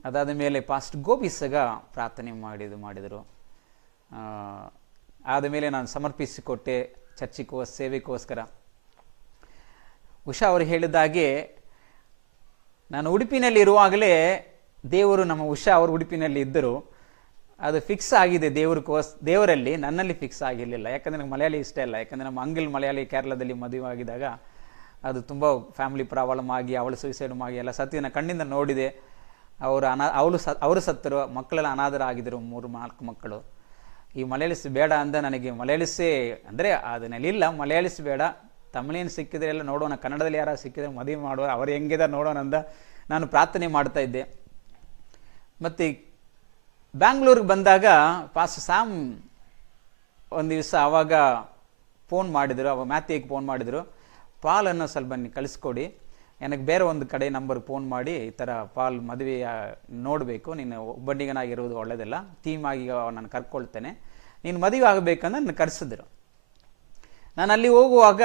ಅದಾದ ಮೇಲೆ ಪಾಸ್ಟ್ ಗೋಬಿಸಗ ಪ್ರಾರ್ಥನೆ ಮಾಡಿದರು. ಆದಮೇಲೆ ನಾನು ಸಮರ್ಪಿಸಿಕೊಟ್ಟೆ ಚರ್ಚಿಗೆ ಸೇವೆಗೋಸ್ಕರ. ಉಷಾ ಅವರು ಹೇಳಿದಾಗೆ, ನಾನು ಉಡುಪಿನಲ್ಲಿ ಇರುವಾಗಲೇ ದೇವರು, ನಮ್ಮ ಉಷಾ ಅವರು ಉಡುಪಿನಲ್ಲಿ ಇದ್ದರು. ಅದು ಫಿಕ್ಸ್ ಆಗಿದೆ ದೇವರಲ್ಲಿ, ನನ್ನಲ್ಲಿ ಫಿಕ್ಸ್ ಆಗಿರಲಿಲ್ಲ. ಯಾಕಂದರೆ ನನಗೆ ಮಲಯಾಳಿ ಇಷ್ಟ ಇಲ್ಲ. ಯಾಕಂದರೆ ನಮ್ಮ ಅಂಗಲ್ ಮಲಯಾಳಿ ಕೇರಳದಲ್ಲಿ ಮದುವೆ ಆಗಿದಾಗ ಅದು ತುಂಬ ಫ್ಯಾಮಿಲಿ ಪ್ರಾಬ್ಲಮ್ ಆಗಿ, ಅವಳು ಸುಯಿಸೈಡ್ ಆಗಿ ಎಲ್ಲ ಸತ್ಯನ ಕಣ್ಣಿಂದ ನೋಡಿದೆ. ಅವರು ಸತ್ತರು, ಮಕ್ಕಳೆಲ್ಲ ಅನಾಥರ ಆಗಿದ್ದರು, 3-4 ಮಕ್ಕಳು. ಈ ಮಲಯಾಳಿಸ್ ಬೇಡ ಅಂದ ನನಗೆ. ಮಲಯಾಳಿಸೇ ಅಂದರೆ ಅದನ್ನೆಲ್ಲ ಮಲಯಾಳಿಸ್ ಬೇಡ, ತಮಿಳೇನು ಸಿಕ್ಕಿದ್ರೆ ಎಲ್ಲ ನೋಡೋಣ, ಕನ್ನಡದಲ್ಲಿ ಯಾರು ಸಿಕ್ಕಿದ್ರೆ ಮದುವೆ ಮಾಡುವ, ಅವ್ರು ಹೆಂಗಿದ್ದಾರೆ ನೋಡೋಣ ಅಂದ ನಾನು ಪ್ರಾರ್ಥನೆ ಮಾಡ್ತಾ ಇದ್ದೆ. ಮತ್ತು ಬ್ಯಾಂಗ್ಳೂರಿಗೆ ಬಂದಾಗ ಪಾಸ್ಟ್ ಸ್ಯಾಮ್ ಒಂದು ದಿವಸ ಆವಾಗ ಫೋನ್ ಮಾಡಿದರು, ಅವಾಗ ಮ್ಯಾಥ್ಯೂಗೆ ಫೋನ್ ಮಾಡಿದರು, ಪಾಲನ್ನು ಸ್ವಲ್ಪ ಕಳಿಸ್ಕೊಡಿ, ನನಗೆ ಬೇರೆ ಒಂದು ಕಡೆ ನಂಬರ್ಗೆ ಫೋನ್ ಮಾಡಿ, ಈ ಥರ ಪಾಲ್ ಮದುವೆ ನೋಡಬೇಕು, ನೀನು ಒಬ್ಬಂಡಿಗನಾಗಿರುವುದು ಒಳ್ಳೆಯದಲ್ಲ, ಟೀಮ್ ಆಗಿ ನಾನು ಕರ್ಕೊಳ್ತೇನೆ, ನೀನು ಮದುವೆ ಆಗಬೇಕಂದ್ರೆ ನನ್ನ ಕರೆಸಿದ್ರು. ನಾನು ಅಲ್ಲಿ ಹೋಗುವಾಗ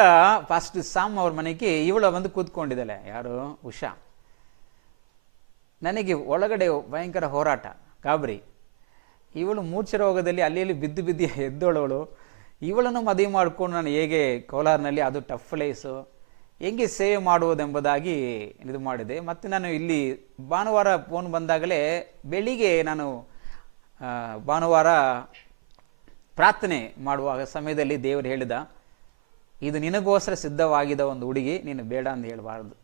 ಫಸ್ಟ್ ಸಾಮ್ ಅವ್ರ ಮನೆಗೆ ಇವಳು ಬಂದು ಕೂತ್ಕೊಂಡಿದ್ದಾಳೆ, ಯಾರು, ಉಷಾ. ನನಗೆ ಒಳಗಡೆ ಭಯಂಕರ ಹೋರಾಟ, ಗಾಬರಿ. ಇವಳು ಮೂರ್ಛೆ ರೋಗದಲ್ಲಿ ಅಲ್ಲಿ ಬಿದ್ದು ಎದ್ದೋಳವಳು. ಇವಳನ್ನು ಮದುವೆ ಮಾಡಿಕೊಂಡು ನಾನು ಹೇಗೆ ಕೋಲಾರ್ನಲ್ಲಿ, ಅದು ಟಫ್ ಪ್ಲೇಸು, ಹೆಂಗೆ ಸೇವೆ ಮಾಡುವುದೆಂಬುದಾಗಿ ಇದು ಮಾಡಿದೆ. ಮತ್ತು ನಾನು ಇಲ್ಲಿ ಭಾನುವಾರ ಫೋನ್ ಬಂದಾಗಲೇ ಬೆಳಿಗ್ಗೆ ನಾನು ಭಾನುವಾರ ಪ್ರಾರ್ಥನೆ ಮಾಡುವಾಗ ಸಮಯದಲ್ಲಿ ದೇವರು ಹೇಳಿದ, ಇದು ನಿನಗೋಸ್ಕರ ಸಿದ್ಧವಾಗಿದ್ದ ಒಂದು ಹುಡುಗಿ, ನೀನು ಬೇಡ ಅಂತ ಹೇಳಬಾರ್ದು,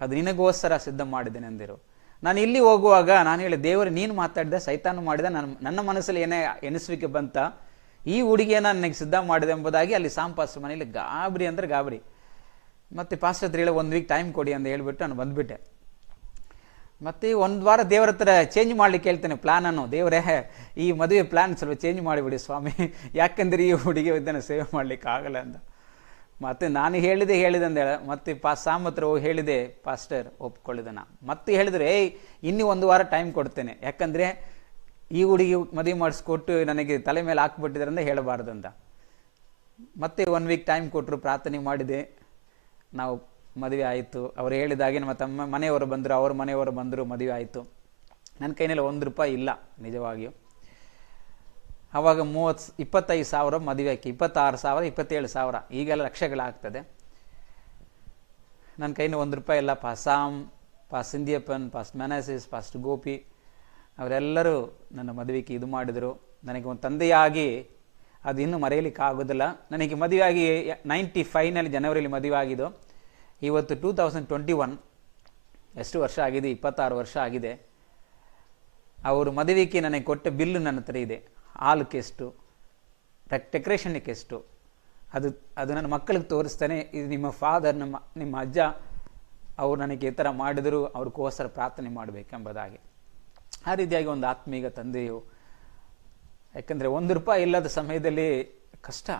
ಅದು ನಿನಗೋಸ್ಕರ ಸಿದ್ಧ ಮಾಡಿದ್ದೇನೆ ಅಂದಿರು. ನಾನು ಇಲ್ಲಿ ಹೋಗುವಾಗ ನಾನು ಹೇಳಿ, ದೇವರು ನೀನು ಮಾತಾಡಿದ, ಸೈತಾನು ಮಾಡಿದ, ನನ್ನ ಮನಸ್ಸಲ್ಲಿ ಏನೇ ಎನಿಸುವಿಕೆ ಬಂತ, ಈ ಹುಡುಗಿಯನ್ನು ನನಗೆ ಸಿದ್ಧ ಮಾಡಿದೆ ಎಂಬುದಾಗಿ ಅಲ್ಲಿ ಸಾಮ್ ಪಾಸ್ಟರ್ ಮನೆಯಲ್ಲಿ ಗಾಬರಿ ಅಂದರೆ ಗಾಬರಿ. ಮತ್ತು ಪಾಸ್ಟರ್ ಹತ್ರ ಹೇಳಿ 1 ವೀಕ್ ಟೈಮ್ ಕೊಡಿ ಅಂತ ಹೇಳ್ಬಿಟ್ಟು ನಾನು ಬಂದುಬಿಟ್ಟೆ. ಮತ್ತು 1 ವಾರ ದೇವರ ಹತ್ರ ಚೇಂಜ್ ಮಾಡಲಿಕ್ಕೆ ಹೇಳ್ತೇನೆ ಪ್ಲ್ಯಾನನ್ನು, ದೇವರೇ ಈ ಮದುವೆ ಪ್ಲ್ಯಾನ್ ಸ್ವಲ್ಪ ಚೇಂಜ್ ಮಾಡಿಬಿಡಿ ಸ್ವಾಮಿ, ಯಾಕೆಂದರೆ ಈ ಹುಡುಗಿ ಇದನ್ನು ಸೇವೆ ಮಾಡಲಿಕ್ಕೆ ಆಗಲ್ಲ ಅಂತ. ಮತ್ತು ನಾನು ಹೇಳಿದೆ ಅಂದೇಳ. ಮತ್ತು ಸಾಮ್ ಹತ್ರ ಹೋಗಿ ಹೇಳಿದೆ, ಪಾಸ್ಟರ್ ಒಪ್ಕೊಳ್ಳಿದನ. ಮತ್ತೆ ಹೇಳಿದ್ರೆ, ಇನ್ನೂ 1 ವಾರ ಟೈಮ್ ಕೊಡ್ತೇನೆ, ಯಾಕಂದರೆ ಈ ಹುಡುಗಿ ಮದುವೆ ಮಾಡಿಸ್ಕೊಟ್ಟು ನನಗೆ ತಲೆ ಮೇಲೆ ಹಾಕ್ಬಿಟ್ಟಿದ್ರಂತ ಹೇಳಬಾರ್ದಂತ. ಮತ್ತೆ 1 ವೀಕ್ ಟೈಮ್ ಕೊಟ್ಟರು, ಪ್ರಾರ್ಥನೆ ಮಾಡಿದೆ, ನಾವು ಮದುವೆ ಆಯಿತು. ಅವ್ರು ಹೇಳಿದಾಗೆ ನಮ್ಮ ತಮ್ಮ ಮನೆಯವರು ಬಂದರು, ಅವ್ರ ಮನೆಯವರು ಬಂದರು, ಮದುವೆ ಆಯಿತು. ನನ್ನ ಕೈನಲ್ಲಿ ₹1 ಇಲ್ಲ ನಿಜವಾಗಿಯೂ. ಆವಾಗ 25,000 ಮದುವೆ ಹಾಕಿ, 26,000, 27,000, ಈಗೆಲ್ಲ ಲಕ್ಷಗಳಾಗ್ತದೆ. ನನ್ನ ಕೈಯಿಂದ ₹1 ಇಲ್ಲ. ಸಾಮ್, ಸಿಂಧಿಯಪ್ಪನ್, ಮೆನಾಸಿಸ್, ಪಾಸ್ಟ್ ಗೋಪಿ ಅವರೆಲ್ಲರೂ ನನ್ನ ಮದುವೆಗೆ ಇದು ಮಾಡಿದರು. ನನಗೆ ಒಂದು ತಂದೆಯಾಗಿ ಅದು ಇನ್ನೂ ಮರೆಯಲಿಕ್ಕೆ ಆಗೋದಿಲ್ಲ. ನನಗೆ ಮದುವೆಯಾಗಿ 95ನಲ್ಲಿ ಜನವರಿಯಲ್ಲಿ ಮದುವೆ ಆಗಿದ್ದು. ಇವತ್ತು 2021, ಎಷ್ಟು ವರ್ಷ ಆಗಿದೆ? 26 ವರ್ಷ ಆಗಿದೆ. ಅವರು ಮದುವೆಗೆ ನನಗೆ ಕೊಟ್ಟ ಬಿಲ್ಲು ನನ್ನ ಹತ್ರ ಇದೆ. ಹಾಲಕ್ಕೆ ಎಷ್ಟು, ಡೆಕೋರೇಷನ್ಗೆ ಎಷ್ಟು, ಅದು ನನ್ನ ಮಕ್ಕಳಿಗೆ ತೋರಿಸ್ತಾನೆ. ಇದು ನಿಮ್ಮ ಫಾದರ್, ನಿಮ್ಮ ಅಜ್ಜ ಅವರು ನನಗೆ ಈ ಥರ ಮಾಡಿದರು, ಅವ್ರಿಗೋಸ್ಕರ ಪ್ರಾರ್ಥನೆ ಮಾಡಬೇಕೆಂಬುದಾಗಿ. ಆ ರೀತಿಯಾಗಿ ಒಂದು ಆತ್ಮೀಗ ತಂದೆಯು, ಯಾಕಂದರೆ ₹1 ಇಲ್ಲದ ಸಮಯದಲ್ಲಿ ಕಷ್ಟ.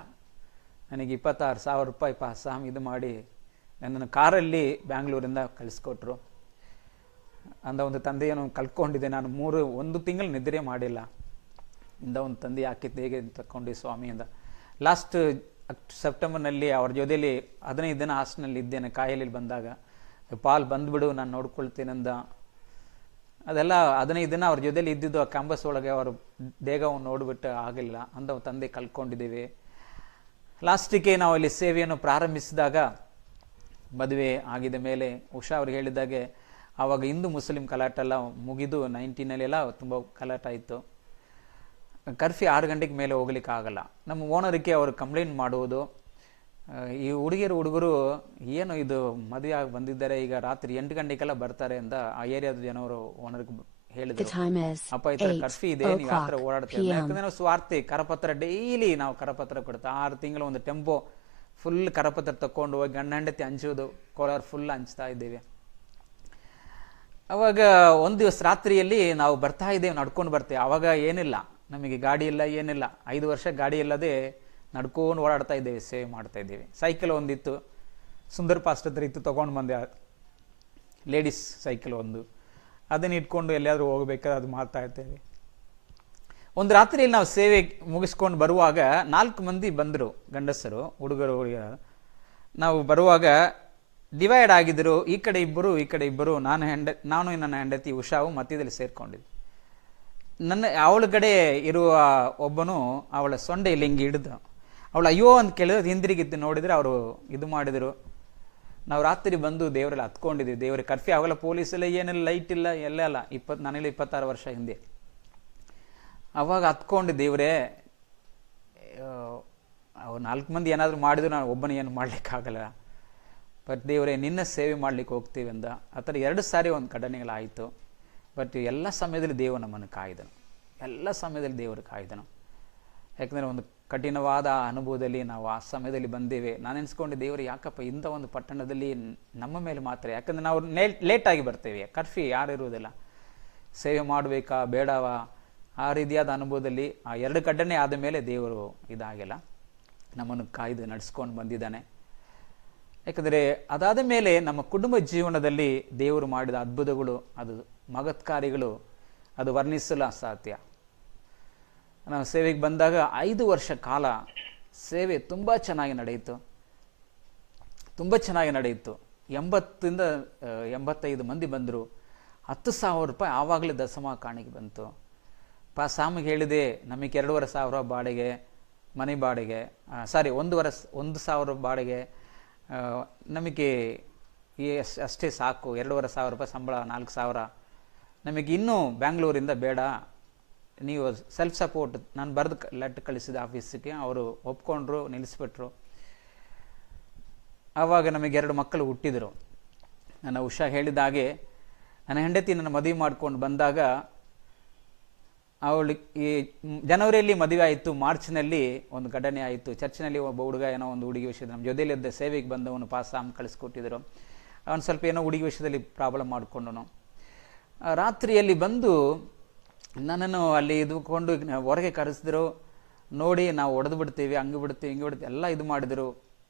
ನನಗೆ ₹26,000 ಸಾಮ್ ಇದು ಮಾಡಿ ನನ್ನನ್ನು ಕಾರಲ್ಲಿ ಬ್ಯಾಂಗ್ಳೂರಿಂದ ಕಳಿಸ್ಕೊಟ್ರು. ಅಂದ ಒಂದು ತಂದೆಯನ್ನು ಕಳ್ಕೊಂಡಿದ್ದೆ ನಾನು. ಒಂದು ತಿಂಗಳು ನಿದ್ರೆ ಮಾಡಿಲ್ಲ. ಇಂದ ಒಂದು ತಂದೆ ಹಾಕಿದ್ದು ಹೇಗೆ ತಗೊಂಡು ಸ್ವಾಮಿಯಿಂದ. ಲಾಸ್ಟ್ ಸೆಪ್ಟೆಂಬರ್ನಲ್ಲಿ ಅವ್ರ ಜೊತೆಯಲ್ಲಿ 15 ದಿನ ಹಾಸ್ಟೆಲ್ನಲ್ಲಿ ಇದ್ದೇನೆ. ಕಾಯಿಲೆ ಬಂದಾಗ ಪಾಲ್ ಬಂದ್ಬಿಡು ನಾನು ನೋಡ್ಕೊಳ್ತೀನಂದ. ಅದೆಲ್ಲ 15 ದಿನ ಅವ್ರ ಜೊತೆಲಿ ಇದ್ದಿದ್ದು ಆ ಕ್ಯಾಂಪಸ್ ಒಳಗೆ ಅವರು ದೇಹವನ್ನು ನೋಡಿಬಿಟ್ಟು ಆಗಿಲ್ಲ ಅಂದ ತಂದೆ ಕಳ್ಕೊಂಡಿದ್ದೀವಿ. ಲಾಸ್ಟಿಗೆ ನಾವು ಇಲ್ಲಿ ಸೇವೆಯನ್ನು ಪ್ರಾರಂಭಿಸಿದಾಗ ಮದುವೆ ಆಗಿದ ಮೇಲೆ ಉಷಾ ಅವ್ರಿಗೆ ಹೇಳಿದಾಗೆ ಆವಾಗ ಹಿಂದೂ ಮುಸ್ಲಿಂ ಕಲಾಟೆಲ್ಲ ಮುಗಿದು 90ನಲ್ಲೆಲ್ಲ ತುಂಬ ಕಲಾಟ ಆಯಿತು. ಕರ್ಫ್ಯೂ 6 ಗಂಟೆಗೆ ಮೇಲೆ ಹೋಗ್ಲಿಕ್ಕೆ ಆಗಲ್ಲ. ನಮ್ಮ ಓನರ್ಗೆ ಅವರು ಕಂಪ್ಲೇಂಟ್ ಮಾಡುವುದು, ಈ ಹುಡುಗರು ಏನು ಇದು ಮದುವೆ ಆಗಿ ಬಂದಿದ್ದಾರೆ, ಈಗ ರಾತ್ರಿ 8 ಗಂಟೆಗೆಲ್ಲ ಬರ್ತಾರೆ ಅಂತ ಆ ಏರಿಯಾದ ಜನವರು ಓನರ್ಗೆ ಹೇಳಿದ್ರು. ಅಪ್ಪ ಈ ಥರ ಕರ್ಫ್ಯೂ ಇದೆ, ನೀವು ಆ ಥರ ಓಡಾಡ್ತೀವಿ. ಯಾಕಂದ್ರೆ ನಾವು ಸ್ವಾರ್ಥಿ ಕರಪತ್ರ ಡೈಲಿ ನಾವು ಕರಪತ್ರ ಕೊಡ್ತಾ 6 ತಿಂಗಳು ಒಂದು ಟೆಂಪೋ ಫುಲ್ ಕರಪತ್ರ ತಕೊಂಡು ಹೋಗಿ ಗಂಡ ಹೆಂಡತಿ ಹಂಚೋದು, ಕೋಲಾರ ಫುಲ್ ಹಂಚ್ತಾ ಇದ್ದೇವೆ. ಅವಾಗ ಒಂದು ದಿವಸ ರಾತ್ರಿಯಲ್ಲಿ ನಾವು ಬರ್ತಾ ಇದ್ದೇವೆ, ನಡ್ಕೊಂಡು ಬರ್ತೇವೆ. ಅವಾಗ ಏನಿಲ್ಲ, ನಮಗೆ ಗಾಡಿ ಇಲ್ಲ, ಏನಿಲ್ಲ. 5 ವರ್ಷ ಗಾಡಿ ಇಲ್ಲದೆ ನಡ್ಕೊಂಡು ಓಡಾಡ್ತಾ ಇದ್ದೇವೆ, ಸೇವೆ ಮಾಡ್ತಾ ಇದ್ದೇವೆ. ಸೈಕಲ್ ಒಂದಿತ್ತು, ಸುಂದರ್ ಪಾಸ್ಟ್ ಹತ್ರ ಇತ್ತು, ತೊಗೊಂಡು ಬಂದೆ. ಲೇಡೀಸ್ ಸೈಕಲ್ ಒಂದು, ಅದನ್ನ ಇಟ್ಕೊಂಡು ಎಲ್ಲಿಯಾದರೂ ಹೋಗ್ಬೇಕಾದ್ರೆ ಅದು ಮಾಡ್ತಾ ಇರ್ತೇವೆ. ಒಂದು ರಾತ್ರಿಯಲ್ಲಿ ನಾವು ಸೇವೆ ಮುಗಿಸ್ಕೊಂಡು ಬರುವಾಗ 4 ಮಂದಿ ಬಂದರು, ಗಂಡಸರು, ಹುಡುಗರು. ನಾವು ಬರುವಾಗ ಡಿವೈಡ್ ಆಗಿದ್ದರು, ಈ ಕಡೆ ಇಬ್ಬರು, ಈ ಕಡೆ ಇಬ್ಬರು. ನಾನು ನನ್ನ ಹೆಂಡತಿ ಉಷಾವು ಮಧ್ಯದಲ್ಲಿ ಸೇರ್ಕೊಂಡಿದ್ದೆ. ಅವಳ ಕಡೆ ಇರುವ ಒಬ್ಬನು ಅವಳ ಸೊಂಡೆಯಲ್ಲಿ ಹಿಂಗೆ ಹಿಡಿದು ಅವಳು ಅಯ್ಯೋ ಅಂತ ಕೇಳಿದ್ರೆ ಹಿಂದಿರುಗಿದ್ದು ನೋಡಿದರೆ ಅವರು ಇದು ಮಾಡಿದರು. ನಾವು ರಾತ್ರಿ ಬಂದು ದೇವರೆಲ್ಲ ಹತ್ಕೊಂಡಿದ್ವಿ. ದೇವರಿಗೆ ಕರ್ಫ್ಯೂ ಆಗಲ್ಲ, ಪೊಲೀಸ್ ಇಲ್ಲ, ಏನಿಲ್ಲ, ಲೈಟ್ ಇಲ್ಲ, ಎಲ್ಲ ಅಲ್ಲ. ನಾನೆಲ್ಲ 26 ವರ್ಷ ಹಿಂದೆ ಅವಾಗ ಹತ್ಕೊಂಡು ದೇವರೇ ಅವ್ರು 4 ಮಂದಿ ಏನಾದರೂ ಮಾಡಿದ್ರು ನಾನು ಒಬ್ಬನ ಏನು ಮಾಡ್ಲಿಕ್ಕಾಗಲ್ಲ, ಬಟ್ ದೇವರೇ ನಿನ್ನ ಸೇವೆ ಮಾಡ್ಲಿಕ್ಕೆ ಹೋಗ್ತೀವಿ ಅಂದ. ಆ ಥರ 2 ಸಾರಿ ಒಂದು ಘಟನೆಗಳಾಯಿತು. ಬಟ್ ಎಲ್ಲ ಸಮಯದಲ್ಲಿ ದೇವರು ನಮ್ಮನ್ನು ಕಾಯ್ದನು, ಎಲ್ಲ ಸಮಯದಲ್ಲಿ ದೇವರು ಕಾಯ್ದನು. ಯಾಕಂದರೆ ಒಂದು ಕಠಿಣವಾದ ಅನುಭವದಲ್ಲಿ ನಾವು ಆ ಸಮಯದಲ್ಲಿ ಬಂದೇವೆ. ನಾನು ಎನ್ಸ್ಕೊಂಡು ದೇವರು ಯಾಕಪ್ಪ ಇಂಥ ಒಂದು ಪಟ್ಟಣದಲ್ಲಿ ನಮ್ಮ ಮೇಲೆ ಮಾತ್ರ, ಯಾಕಂದರೆ ನಾವು ಲೇಟಾಗಿ ಬರ್ತೇವೆ, ಕರ್ಫ್ಯೂ ಯಾರು ಇರುವುದಿಲ್ಲ, ಸೇವೆ ಮಾಡಬೇಕಾ ಬೇಡವಾ ಆ ರೀತಿಯಾದ ಅನುಭವದಲ್ಲಿ ಆ 2 ಘಟನೆ ಆದ ಮೇಲೆ ದೇವರು ಇದಾಗಿಲ್ಲ, ನಮ್ಮನ್ನು ಕಾಯ್ದು ನಡೆಸ್ಕೊಂಡು ಬಂದಿದ್ದಾನೆ. ಯಾಕಂದರೆ ಅದಾದ ಮೇಲೆ ನಮ್ಮ ಕುಟುಂಬ ಜೀವನದಲ್ಲಿ ದೇವರು ಮಾಡಿದ ಅದ್ಭುತಗಳು, ಅದು ಮಹತ್ಕಾರ್ಯಗಳು, ಅದು ವರ್ಣಿಸಲು ಅಸಾಧ್ಯ. ನಾವು ಸೇವೆಗೆ ಬಂದಾಗ 5 ವರ್ಷ ಕಾಲ ಸೇವೆ ತುಂಬ ಚೆನ್ನಾಗಿ ನಡೆಯಿತು, ತುಂಬ ಚೆನ್ನಾಗಿ ನಡೆಯಿತು. 80ರಿಂದ 85 ಮಂದಿ ಬಂದರು. 10,000 ರೂಪಾಯಿ ಆವಾಗಲೇ ದಸಮ ಕಾಣಿಕೆ ಬಂತು. ಸಾಮಿಗೆ ಹೇಳಿದೆ, ನಮಗೆ 2,500 ಬಾಡಿಗೆ, ಮನೆ ಬಾಡಿಗೆ, 1,000 ಬಾಡಿಗೆ, ನಮಗೆ ಅಷ್ಟೇ ಸಾಕು, 2,500 ರೂಪಾಯಿ ಸಂಬಳ, 4,000. ನಮಗೆ ಇನ್ನೂ ಬ್ಯಾಂಗ್ಳೂರಿಂದ ಬೇಡ, ನೀವು ಸೆಲ್ಫ್ ಸಪೋರ್ಟ್. ನಾನು ಬರೆದು ಲೆಟ್ರ್ ಕಳಿಸಿದ ಆಫೀಸಿಗೆ, ಅವರು ಒಪ್ಕೊಂಡ್ರು, ನಿಲ್ಲಿಸ್ಬಿಟ್ರು. ಆವಾಗ ನಮಗೆ 2 ಮಕ್ಕಳು ಹುಟ್ಟಿದರು. ನನ್ನ ಉಷಾ ಹೇಳಿದಾಗೆ ನನ್ನ ಹೆಂಡತಿ ನನ್ನ ಮದುವೆ ಮಾಡ್ಕೊಂಡು ಬಂದಾಗ ಅವಳು ಈ ಜನವರಿಯಲ್ಲಿ ಮದುವೆ ಆಯಿತು, ಮಾರ್ಚ್ನಲ್ಲಿ ಒಂದು ಘಟನೆ ಆಯಿತು. ಚರ್ಚ್ನಲ್ಲಿ ಒಬ್ಬ ಹುಡುಗ ಏನೋ ಒಂದು ಹುಡುಗಿ ವಿಷಯದ ನಮ್ಮ ಜೊತೆಯಲ್ಲಿದ್ದ ಸೇವೆಗೆ ಬಂದವನು ಪಾಸಾಮ್ ಕಳಿಸ್ಕೊಟ್ಟಿದ್ರು. ಅವನು ಸ್ವಲ್ಪ ಏನೋ ಹುಡುಗಿ ವಿಷಯದಲ್ಲಿ ಪ್ರಾಬ್ಲಮ್ ಮಾಡಿಕೊಂಡನು. ರಾತ್ರಿಯಲ್ಲಿ ಬಂದು ನನ್ನನ್ನು ಅಲ್ಲಿ ಇದ್ಕೊಂಡು ಹೊರಗೆ ಕರೆಸಿದ್ರು. ನೋಡಿ ನಾವು ಹೊಡೆದು ಬಿಡ್ತೀವಿ, ಹಂಗೆ ಬಿಡ್ತೀವಿ, ಹಿಂಗೆ ಬಿಡ್ತೀವಿ ಎಲ್ಲ ಇದು ಮಾಡಿದರು.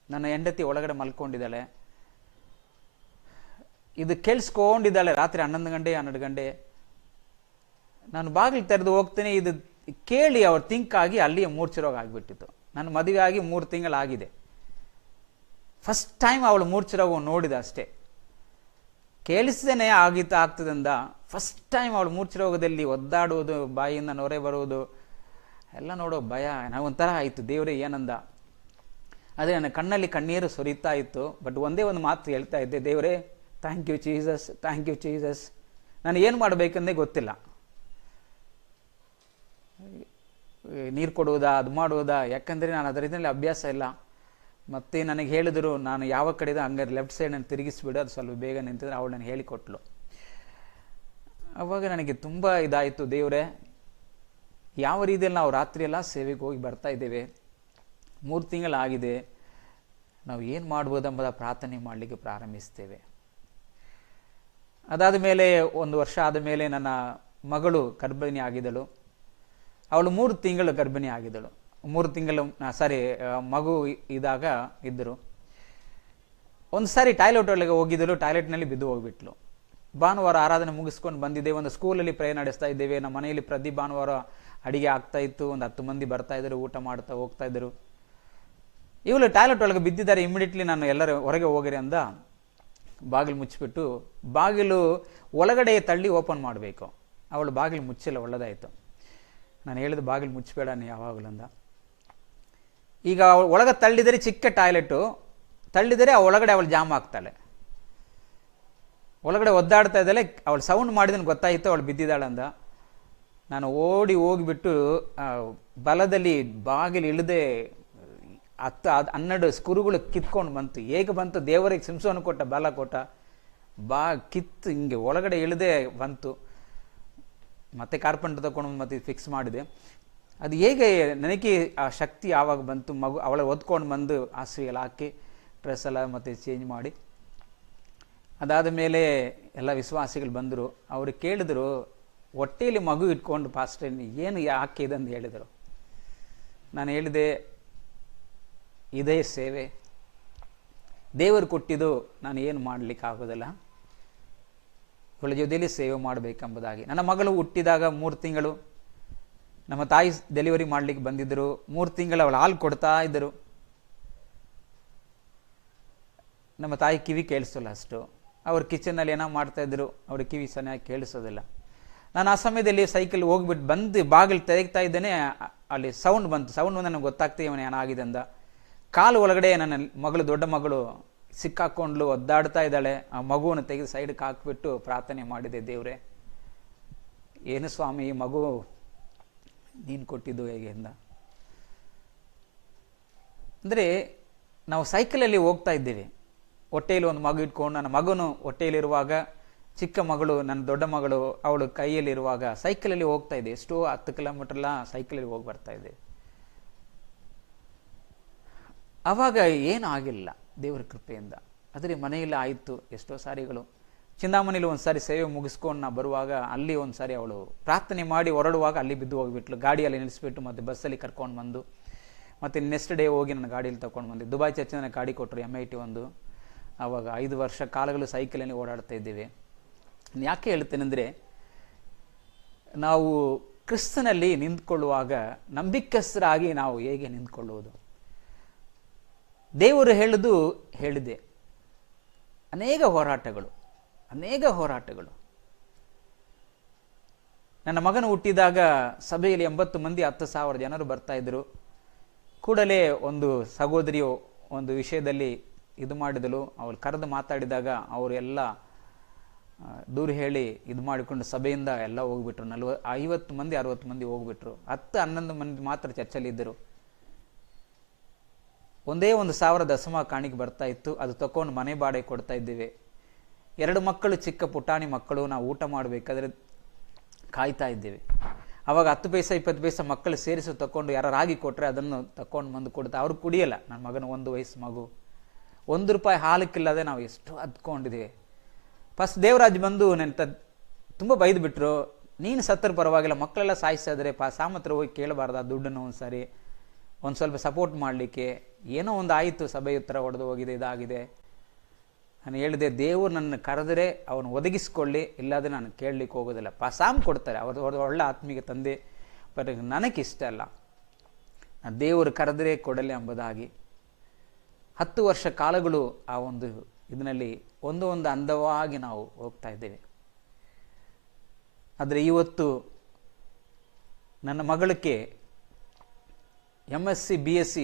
ನನ್ನ ಹೆಂಡತಿ ಒಳಗಡೆ ಮಲ್ಕೊಂಡಿದ್ದಾಳೆ, ಇದು ಕೇಳಿಸ್ಕೊಂಡಿದ್ದಾಳೆ. ರಾತ್ರಿ 11 ಗಂಟೆ 12 ಗಂಟೆ ನಾನು ಬಾಗಿಲು ತೆರೆದು ಹೋಗ್ತೇನೆ. ಇದು ಕೇಳಿ ಅವ್ರು ಥಿಂಕ್ ಆಗಿ ಅಲ್ಲಿಯೇ ಮೂರ್ಛೆರೋಗ ಆಗಿಬಿಟ್ಟಿತ್ತು. ನನ್ನ ಮದುವೆ ಆಗಿ 3 ತಿಂಗಳಾಗಿದೆ. ಫಸ್ಟ್ ಟೈಮ್ ಅವಳು ಮೂರ್ಛೆರೋಗ ನೋಡಿದ ಅಷ್ಟೇ, ಕೇಳಿಸ್ದೇನೆ ಆಗ್ತದಂದ. ಫಸ್ಟ್ ಟೈಮ್ ಅವಳು ಮೂರ್ಛೆರೋಗದಲ್ಲಿ ಒದ್ದಾಡುವುದು, ಬಾಯಿಯಿಂದ ನೊರೆ ಬರುವುದು ಎಲ್ಲ ನೋಡೋ ಭಯ, ನಾವೊಂಥರ ಆಯಿತು. ದೇವರೇ ಏನಂದ, ಅದೇ ನನ್ನ ಕಣ್ಣಲ್ಲಿ ಕಣ್ಣೀರು ಸುರಿತಾ ಇತ್ತು. ಬಟ್ ಒಂದೇ ಒಂದು ಮಾತು ಹೇಳ್ತಾ ಇದ್ದೆ, ದೇವರೇ thank you Jesus, thank you Jesus. ನಾನು ಏನು ಮಾಡಬೇಕಂದೇ ಗೊತ್ತಿಲ್ಲ, ನೀರು ಕೊಡುವುದಾ, ಅದು ಮಾಡುವುದಾ, ಯಾಕಂದರೆ ನಾನು ಅದರಿಂದ ಅಭ್ಯಾಸ ಇಲ್ಲ. ಮತ್ತು ನನಗೆ ಹೇಳಿದರು, ನಾನು ಯಾವ ಕಡೆದ ಹಂಗಾರೆ ಲೆಫ್ಟ್ ಸೈಡ್ ನಾನು ತಿರುಗಿಸ್ಬಿಡು, ಅದು ಸ್ವಲ್ಪ ಬೇಗ ನಿಂತಿದ್ರೆ. ಅವಳು ನನಗೆ ಹೇಳಿಕೊಟ್ಲು. ಅವಾಗ ನನಗೆ ತುಂಬ ಇದಾಯಿತು. ದೇವರೇ ಯಾವ ರೀತಿಯಲ್ಲಿ ನಾವು ರಾತ್ರಿಯೆಲ್ಲ ಸೇವೆಗೆ ಹೋಗಿ ಬರ್ತಾ ಇದ್ದೇವೆ, 3 ತಿಂಗಳಾಗಿದೆ, ನಾವು ಏನು ಮಾಡ್ಬೋದೆಂಬುದ ಪ್ರಾರ್ಥನೆ ಮಾಡಲಿಕ್ಕೆ ಪ್ರಾರಂಭಿಸ್ತೇವೆ. ಅದಾದ ಮೇಲೆ 1 ವರ್ಷ ಆದ ಮೇಲೆ ನನ್ನ ಮಗಳು ಗರ್ಭಿಣಿ ಆಗಿದ್ದಳು. ಅವಳು 3 ತಿಂಗಳು ಗರ್ಭಿಣಿ ಆಗಿದ್ದಳು. 3 ತಿಂಗಳು ಮಗು ಇದ್ದಾಗ ಇದ್ದರು. ಒಂದು ಸಾರಿ ಟಾಯ್ಲೆಟ್ ಒಳಗೆ ಹೋಗಿದ್ದಳು, ಟಾಯ್ಲೆಟ್ನಲ್ಲಿ ಬಿದ್ದು ಹೋಗಿಬಿಟ್ಲು. ಭಾನುವಾರ ಆರಾಧನೆ ಮುಗಿಸ್ಕೊಂಡು ಬಂದಿದ್ದೇವೆ. ಒಂದು ಸ್ಕೂಲಲ್ಲಿ ಪ್ರೇಯರ್ ನಡೆಸ್ತಾ ಇದ್ದೇವೆ. ನಮ್ಮ ಮನೆಯಲ್ಲಿ ಪ್ರತಿ ಭಾನುವಾರ ಅಡಿಗೆ ಆಗ್ತಾ ಇತ್ತು. ಒಂದು 10 ಮಂದಿ ಬರ್ತಾ ಇದ್ರು, ಊಟ ಮಾಡ್ತಾ ಹೋಗ್ತಾ ಇದ್ರು. ಇವಳು ಟಾಯ್ಲೆಟ್ ಒಳಗೆ ಬಿದ್ದಿದ್ದಾರೆ. ಇಮಿಡಿಯೇಟ್ಲಿ ನಾನು ಎಲ್ಲರೂ ಹೊರಗೆ ಹೋಗಿರಿ ಅಂದ ಬಾಗಿಲು ಮುಚ್ಚಿಬಿಟ್ಟು, ಬಾಗಿಲು ಒಳಗಡೆ ತಳ್ಳಿ ಓಪನ್ ಮಾಡಬೇಕು. ಅವಳು ಬಾಗಿಲು ಮುಚ್ಚಿಲ್ಲ, ಒಳ್ಳೆದಾಯಿತು. ನಾನು ಹೇಳಿದ ಬಾಗಿಲು ಮುಚ್ಚಬೇಡ ನೀ ಯಾವಾಗಲೂ ಅಂದ. ಈಗ ಅವಳು ಒಳಗೆ ತಳ್ಳಿದರೆ ಚಿಕ್ಕ ಟಾಯ್ಲೆಟು, ತಳ್ಳಿದರೆ ಒಳಗಡೆ ಅವಳು ಜಾಮ್ ಆಗ್ತಾಳೆ. ಒಳಗಡೆ ಒದ್ದಾಡ್ತಾ ಇದ್ದಾಳೆ. ಅವಳು ಸೌಂಡ್ ಮಾಡಿದನು ಗೊತ್ತಾಯಿತು, ಅವಳು ಬಿದ್ದಿದ್ದಾಳಂದ. ನಾನು ಓಡಿ ಹೋಗಿಬಿಟ್ಟು ಬಲದಲ್ಲಿ ಬಾಗಿಲು ಇಳಿದೆ 10-12 ಸ್ಕುರುಗಳು ಕಿತ್ಕೊಂಡು ಬಂತು. ಹೇಗೆ ಬಂತು? ದೇವರಿಗೆ ಸಿಂಸೋನ ಕೊಟ್ಟ ಬಲ ಕೊಟ್ಟ, ಕಿತ್ತು ಹಿಂಗೆ ಒಳಗಡೆ ಇಳಿದೆ ಬಂತು. ಮತ್ತೆ ಕಾರ್ಪೆಂಟರ್ ತಗೊಂಡು ಮತ್ತೆ ಫಿಕ್ಸ್ ಮಾಡಿದೆ. ಅದು ಹೇಗೆ ನನಗೆ ಆ ಶಕ್ತಿ ಯಾವಾಗ ಬಂತು? ಅವಳ ಒದ್ಕೊಂಡು ಬಂದು ಹಾಸಿಗೆಲ್ಲ ಹಾಕಿ ಡ್ರೆಸ್ ಎಲ್ಲ ಮತ್ತೆ ಚೇಂಜ್ ಮಾಡಿ, ಅದಾದ ಮೇಲೆ ಎಲ್ಲ ವಿಶ್ವಾಸಿಗಳು ಬಂದರು. ಅವರು ಕೇಳಿದ್ರು, ಹೊಟ್ಟೆಯಲ್ಲಿ ಮಗು ಇಟ್ಕೊಂಡು ಪಾಸ್ಟರ್ ಏನು ಯಾಕೆ ಇದಂದು ಹೇಳಿದರು. ನಾನು ಹೇಳಿದೆ, ಇದೇ ಸೇವೆ, ದೇವರು ಕೊಟ್ಟಿದ್ದು, ನಾನು ಏನು ಮಾಡಲಿಕ್ಕೆ ಆಗೋದಿಲ್ಲ, ಇವಳ ಜೊತೆಯಲ್ಲಿ ಸೇವೆ ಮಾಡಬೇಕೆಂಬುದಾಗಿ. ನನ್ನ ಮಗಳು ಹುಟ್ಟಿದಾಗ 3 ತಿಂಗಳು ನಮ್ಮ ತಾಯಿ ಡೆಲಿವರಿ ಮಾಡಲಿಕ್ಕೆ ಬಂದಿದ್ದರು. 3 ತಿಂಗಳು ಅವಳು ಹಾಲು ಕೊಡ್ತಾ ಇದ್ದರು. ನಮ್ಮ ತಾಯಿ ಕಿವಿ ಕೇಳಿಸೋಲ್ಲ ಅಷ್ಟು. ಅವ್ರು ಕಿಚನಲ್ಲಿ ಏನೋ ಮಾಡ್ತಾಯಿದ್ರು, ಅವ್ರ ಕಿವಿ ಸರಿಯಾಗಿ ಕೇಳಿಸೋದಿಲ್ಲ. ನಾನು ಆ ಸಮಯದಲ್ಲಿ ಸೈಕಲ್ ಹೋಗ್ಬಿಟ್ಟು ಬಂದು ಬಾಗಿಲು ತೆರೆಗ್ತಾ ಇದ್ದೇನೆ, ಅಲ್ಲಿ ಸೌಂಡ್ ಬಂತು. ಸೌಂಡ್ ಬಂದು ನನಗೆ ಗೊತ್ತಾಗ್ತೀವಿ ಅವನು ಏನಾಗಿದೆ ಅಂದ. ಕಾಲು ಒಳಗಡೆ ನನ್ನ ಮಗಳು, ದೊಡ್ಡ ಮಗಳು ಸಿಕ್ಕಾಕೊಂಡ್ಲು, ಒದ್ದಾಡ್ತಾ ಇದ್ದಾಳೆ. ಆ ಮಗುವನ್ನು ತೆಗೆದು ಸೈಡ್ಗೆ ಹಾಕಿಬಿಟ್ಟು ಪ್ರಾರ್ಥನೆ ಮಾಡಿದೆ, ದೇವರೇ ಏನು ಸ್ವಾಮಿ ಈ ಮಗು ನೀನು ಕೊಟ್ಟಿದ್ದು ಹೇಗೆ ಅಂದ. ಅಂದರೆ ನಾವು ಸೈಕಲಲ್ಲಿ ಹೋಗ್ತಾ ಇದ್ದೇವೆ, ಹೊಟ್ಟೆಯಲ್ಲಿ ಒಂದು ಮಗು ಇಟ್ಕೊಂಡು, ನನ್ನ ಮಗನು ಹೊಟ್ಟೆಯಲ್ಲಿರುವಾಗ, ಚಿಕ್ಕ ಮಗಳು ನನ್ನ ದೊಡ್ಡ ಮಗಳು ಅವಳು ಕೈಯಲ್ಲಿರುವಾಗ ಸೈಕಲಲ್ಲಿ ಹೋಗ್ತಾ ಇದೆ. ಎಷ್ಟೋ 10 ಕಿಲೋಮೀಟರ್ಲ ಸೈಕಲಲ್ಲಿ ಹೋಗಿ ಬರ್ತಾ ಇದೆ. ಆವಾಗ ಏನೂ ಆಗಿಲ್ಲ ದೇವರ ಕೃಪೆಯಿಂದ. ಆದರೆ ಮನೆಯಲ್ಲಿ ಆಯಿತು ಎಷ್ಟೋ ಸಾರಿಗಳು. ಚಿಂತಾಮಣಿಲಿ ಒಂದು ಸಾರಿ ಸೇವೆ ಮುಗಿಸ್ಕೊಂಡು ನಾ ಬರುವಾಗ ಅಲ್ಲಿ ಒಂದು ಸಾರಿ ಅವಳು ಪ್ರಾರ್ಥನೆ ಮಾಡಿ ಹೊರಡುವಾಗ ಅಲ್ಲಿ ಬಿದ್ದು ಹೋಗಿಬಿಟ್ಲು. ಗಾಡಿಯಲ್ಲಿ ನಿಲ್ಲಿಸ್ಬಿಟ್ಟು ಮತ್ತೆ ಬಸ್ಸಲ್ಲಿ ಕರ್ಕೊಂಡು ಬಂದು ಮತ್ತು ನೆಕ್ಸ್ಟ್ ಡೇ ಹೋಗಿ ನನ್ನ ಗಾಡಿಯಲ್ಲಿ ತೊಗೊಂಡು ಬಂದೆ. ದುಬೈ ಚರ್ಚಿನ ನನಗೆ ಗಾಡಿ ಕೊಟ್ಟರು, MIT ಒಂದು. ಆವಾಗ 5 ವರ್ಷ ಕಾಲಗಳು ಸೈಕಲಲ್ಲಿ ಓಡಾಡ್ತಾ ಇದ್ದೇವೆ. ಯಾಕೆ ಹೇಳ್ತೇನೆಂದರೆ, ನಾವು ಕ್ರಿಸ್ತನಲ್ಲಿ ನಿಂತ್ಕೊಳ್ಳುವಾಗ ನಂಬಿಕಸ್ಥರಾಗಿ ನಾವು ಹೇಗೆ ನಿಂತ್ಕೊಳ್ಳುವುದು? ದೇವರು ಹೇಳಿದೆ, ಅನೇಕ ಹೋರಾಟಗಳು. ನನ್ನ ಮಗನು ಹುಟ್ಟಿದಾಗ ಸಭೆಯಲ್ಲಿ 80 ಮಂದಿ 10,000 ಜನರು ಬರ್ತಾ ಇದ್ರು. ಕೂಡಲೇ ಒಂದು ಸಹೋದರಿಯು ಒಂದು ವಿಷಯದಲ್ಲಿ ಇದು ಮಾಡಿದಳು. ಅವಳು ಕರೆದು ಮಾತಾಡಿದಾಗ ಅವರು ಎಲ್ಲ ದೂರ ಹೇಳಿ ಇದು ಮಾಡಿಕೊಂಡು ಸಭೆಯಿಂದ ಎಲ್ಲ ಹೋಗ್ಬಿಟ್ರು. 50 ಮಂದಿ 60 ಮಂದಿ ಹೋಗ್ಬಿಟ್ರು. 10-11 ಮಂದಿ ಮಾತ್ರ ಚರ್ಚಲ್ಲಿ ಇದ್ದರು. ಒಂದೇ 1,000 ದಶಮ ಕಾಣಿಕೆ ಬರ್ತಾ ಇತ್ತು. ಅದು ತಗೊಂಡು ಮನೆ ಬಾಡಿಗೆ ಕೊಡ್ತಾ ಇದ್ದೇವೆ. 2 ಮಕ್ಕಳು, ಚಿಕ್ಕ ಪುಟಾಣಿ ಮಕ್ಕಳು. ನಾವು ಊಟ ಮಾಡಬೇಕಾದ್ರೆ ಕಾಯ್ತಾ ಇದ್ದೇವೆ. ಆವಾಗ 10 ಪೈಸೆ 20 ಪೈಸೆ ಮಕ್ಕಳು ಸೇರಿಸಿ ತಗೊಂಡು ಯಾರು ರಾಗಿ ಕೊಟ್ಟರೆ ಅದನ್ನು ತಗೊಂಡು ಬಂದು ಕೊಡ್ತಾ. ಅವ್ರು ಕುಡಿಯಲ್ಲ. ನನ್ನ ಮಗನ 1 ವಯಸ್ಸು ಮಗು, 1 ರೂಪಾಯಿ ಹಾಲಕ್ಕಿಲ್ಲದೆ ನಾವು ಎಷ್ಟು ಹತ್ಕೊಂಡಿದ್ದೇವೆ. ಫಸ್ಟ್ ದೇವರಾಜ್ ಬಂದು ನನ್ನ ತುಂಬ ಬೈದು ಬಿಟ್ಟರು. ನೀನು ಸತ್ತರ ಪರವಾಗಿಲ್ಲ, ಮಕ್ಕಳೆಲ್ಲ ಸಾಯಿಸ್ತಾ ಇದ್ದಾರೆ, ಸಾಮತ್ರ ಹೋಗಿ ಕೇಳಬಾರ್ದು ಆ ದುಡ್ಡನ್ನು ಒಂದು ಸ್ವಲ್ಪ ಸಪೋರ್ಟ್ ಮಾಡಲಿಕ್ಕೆ. ಏನೋ ಒಂದು ಆಯಿತು, ಸಭೆ ಉತ್ತರ ಹೊಡೆದು ಹೋಗಿದೆ, ಇದಾಗಿದೆ. ನಾನು ಹೇಳಿದೆ, ದೇವರು ನನ್ನ ಕರೆದರೆ ಅವನು ಒದಗಿಸ್ಕೊಳ್ಳಿ, ಇಲ್ಲಾದರೆ ನಾನು ಕೇಳಲಿಕ್ಕೆ ಹೋಗೋದಿಲ್ಲ. ಸಾಮ್ ಕೊಡ್ತಾರೆ, ಅವ್ರದ್ದು ಒಳ್ಳೆ ಆತ್ಮೀಯ ತಂದೆ, ಬಟ್ ನನಗಿಷ್ಟ ಅಲ್ಲ. ನಾನು ದೇವರು ಕರೆದರೆ ಕೊಡಲಿ ಎಂಬುದಾಗಿ 10 ವರ್ಷ ಕಾಲಗಳು ಆ ಒಂದು ಇದರಲ್ಲಿ ಒಂದು ಅಂದವಾಗಿ ನಾವು ಹೋಗ್ತಾ ಇದ್ದೇವೆ. ಆದರೆ ಇವತ್ತು ನನ್ನ ಮಗಳಿಗೆ MSc BSc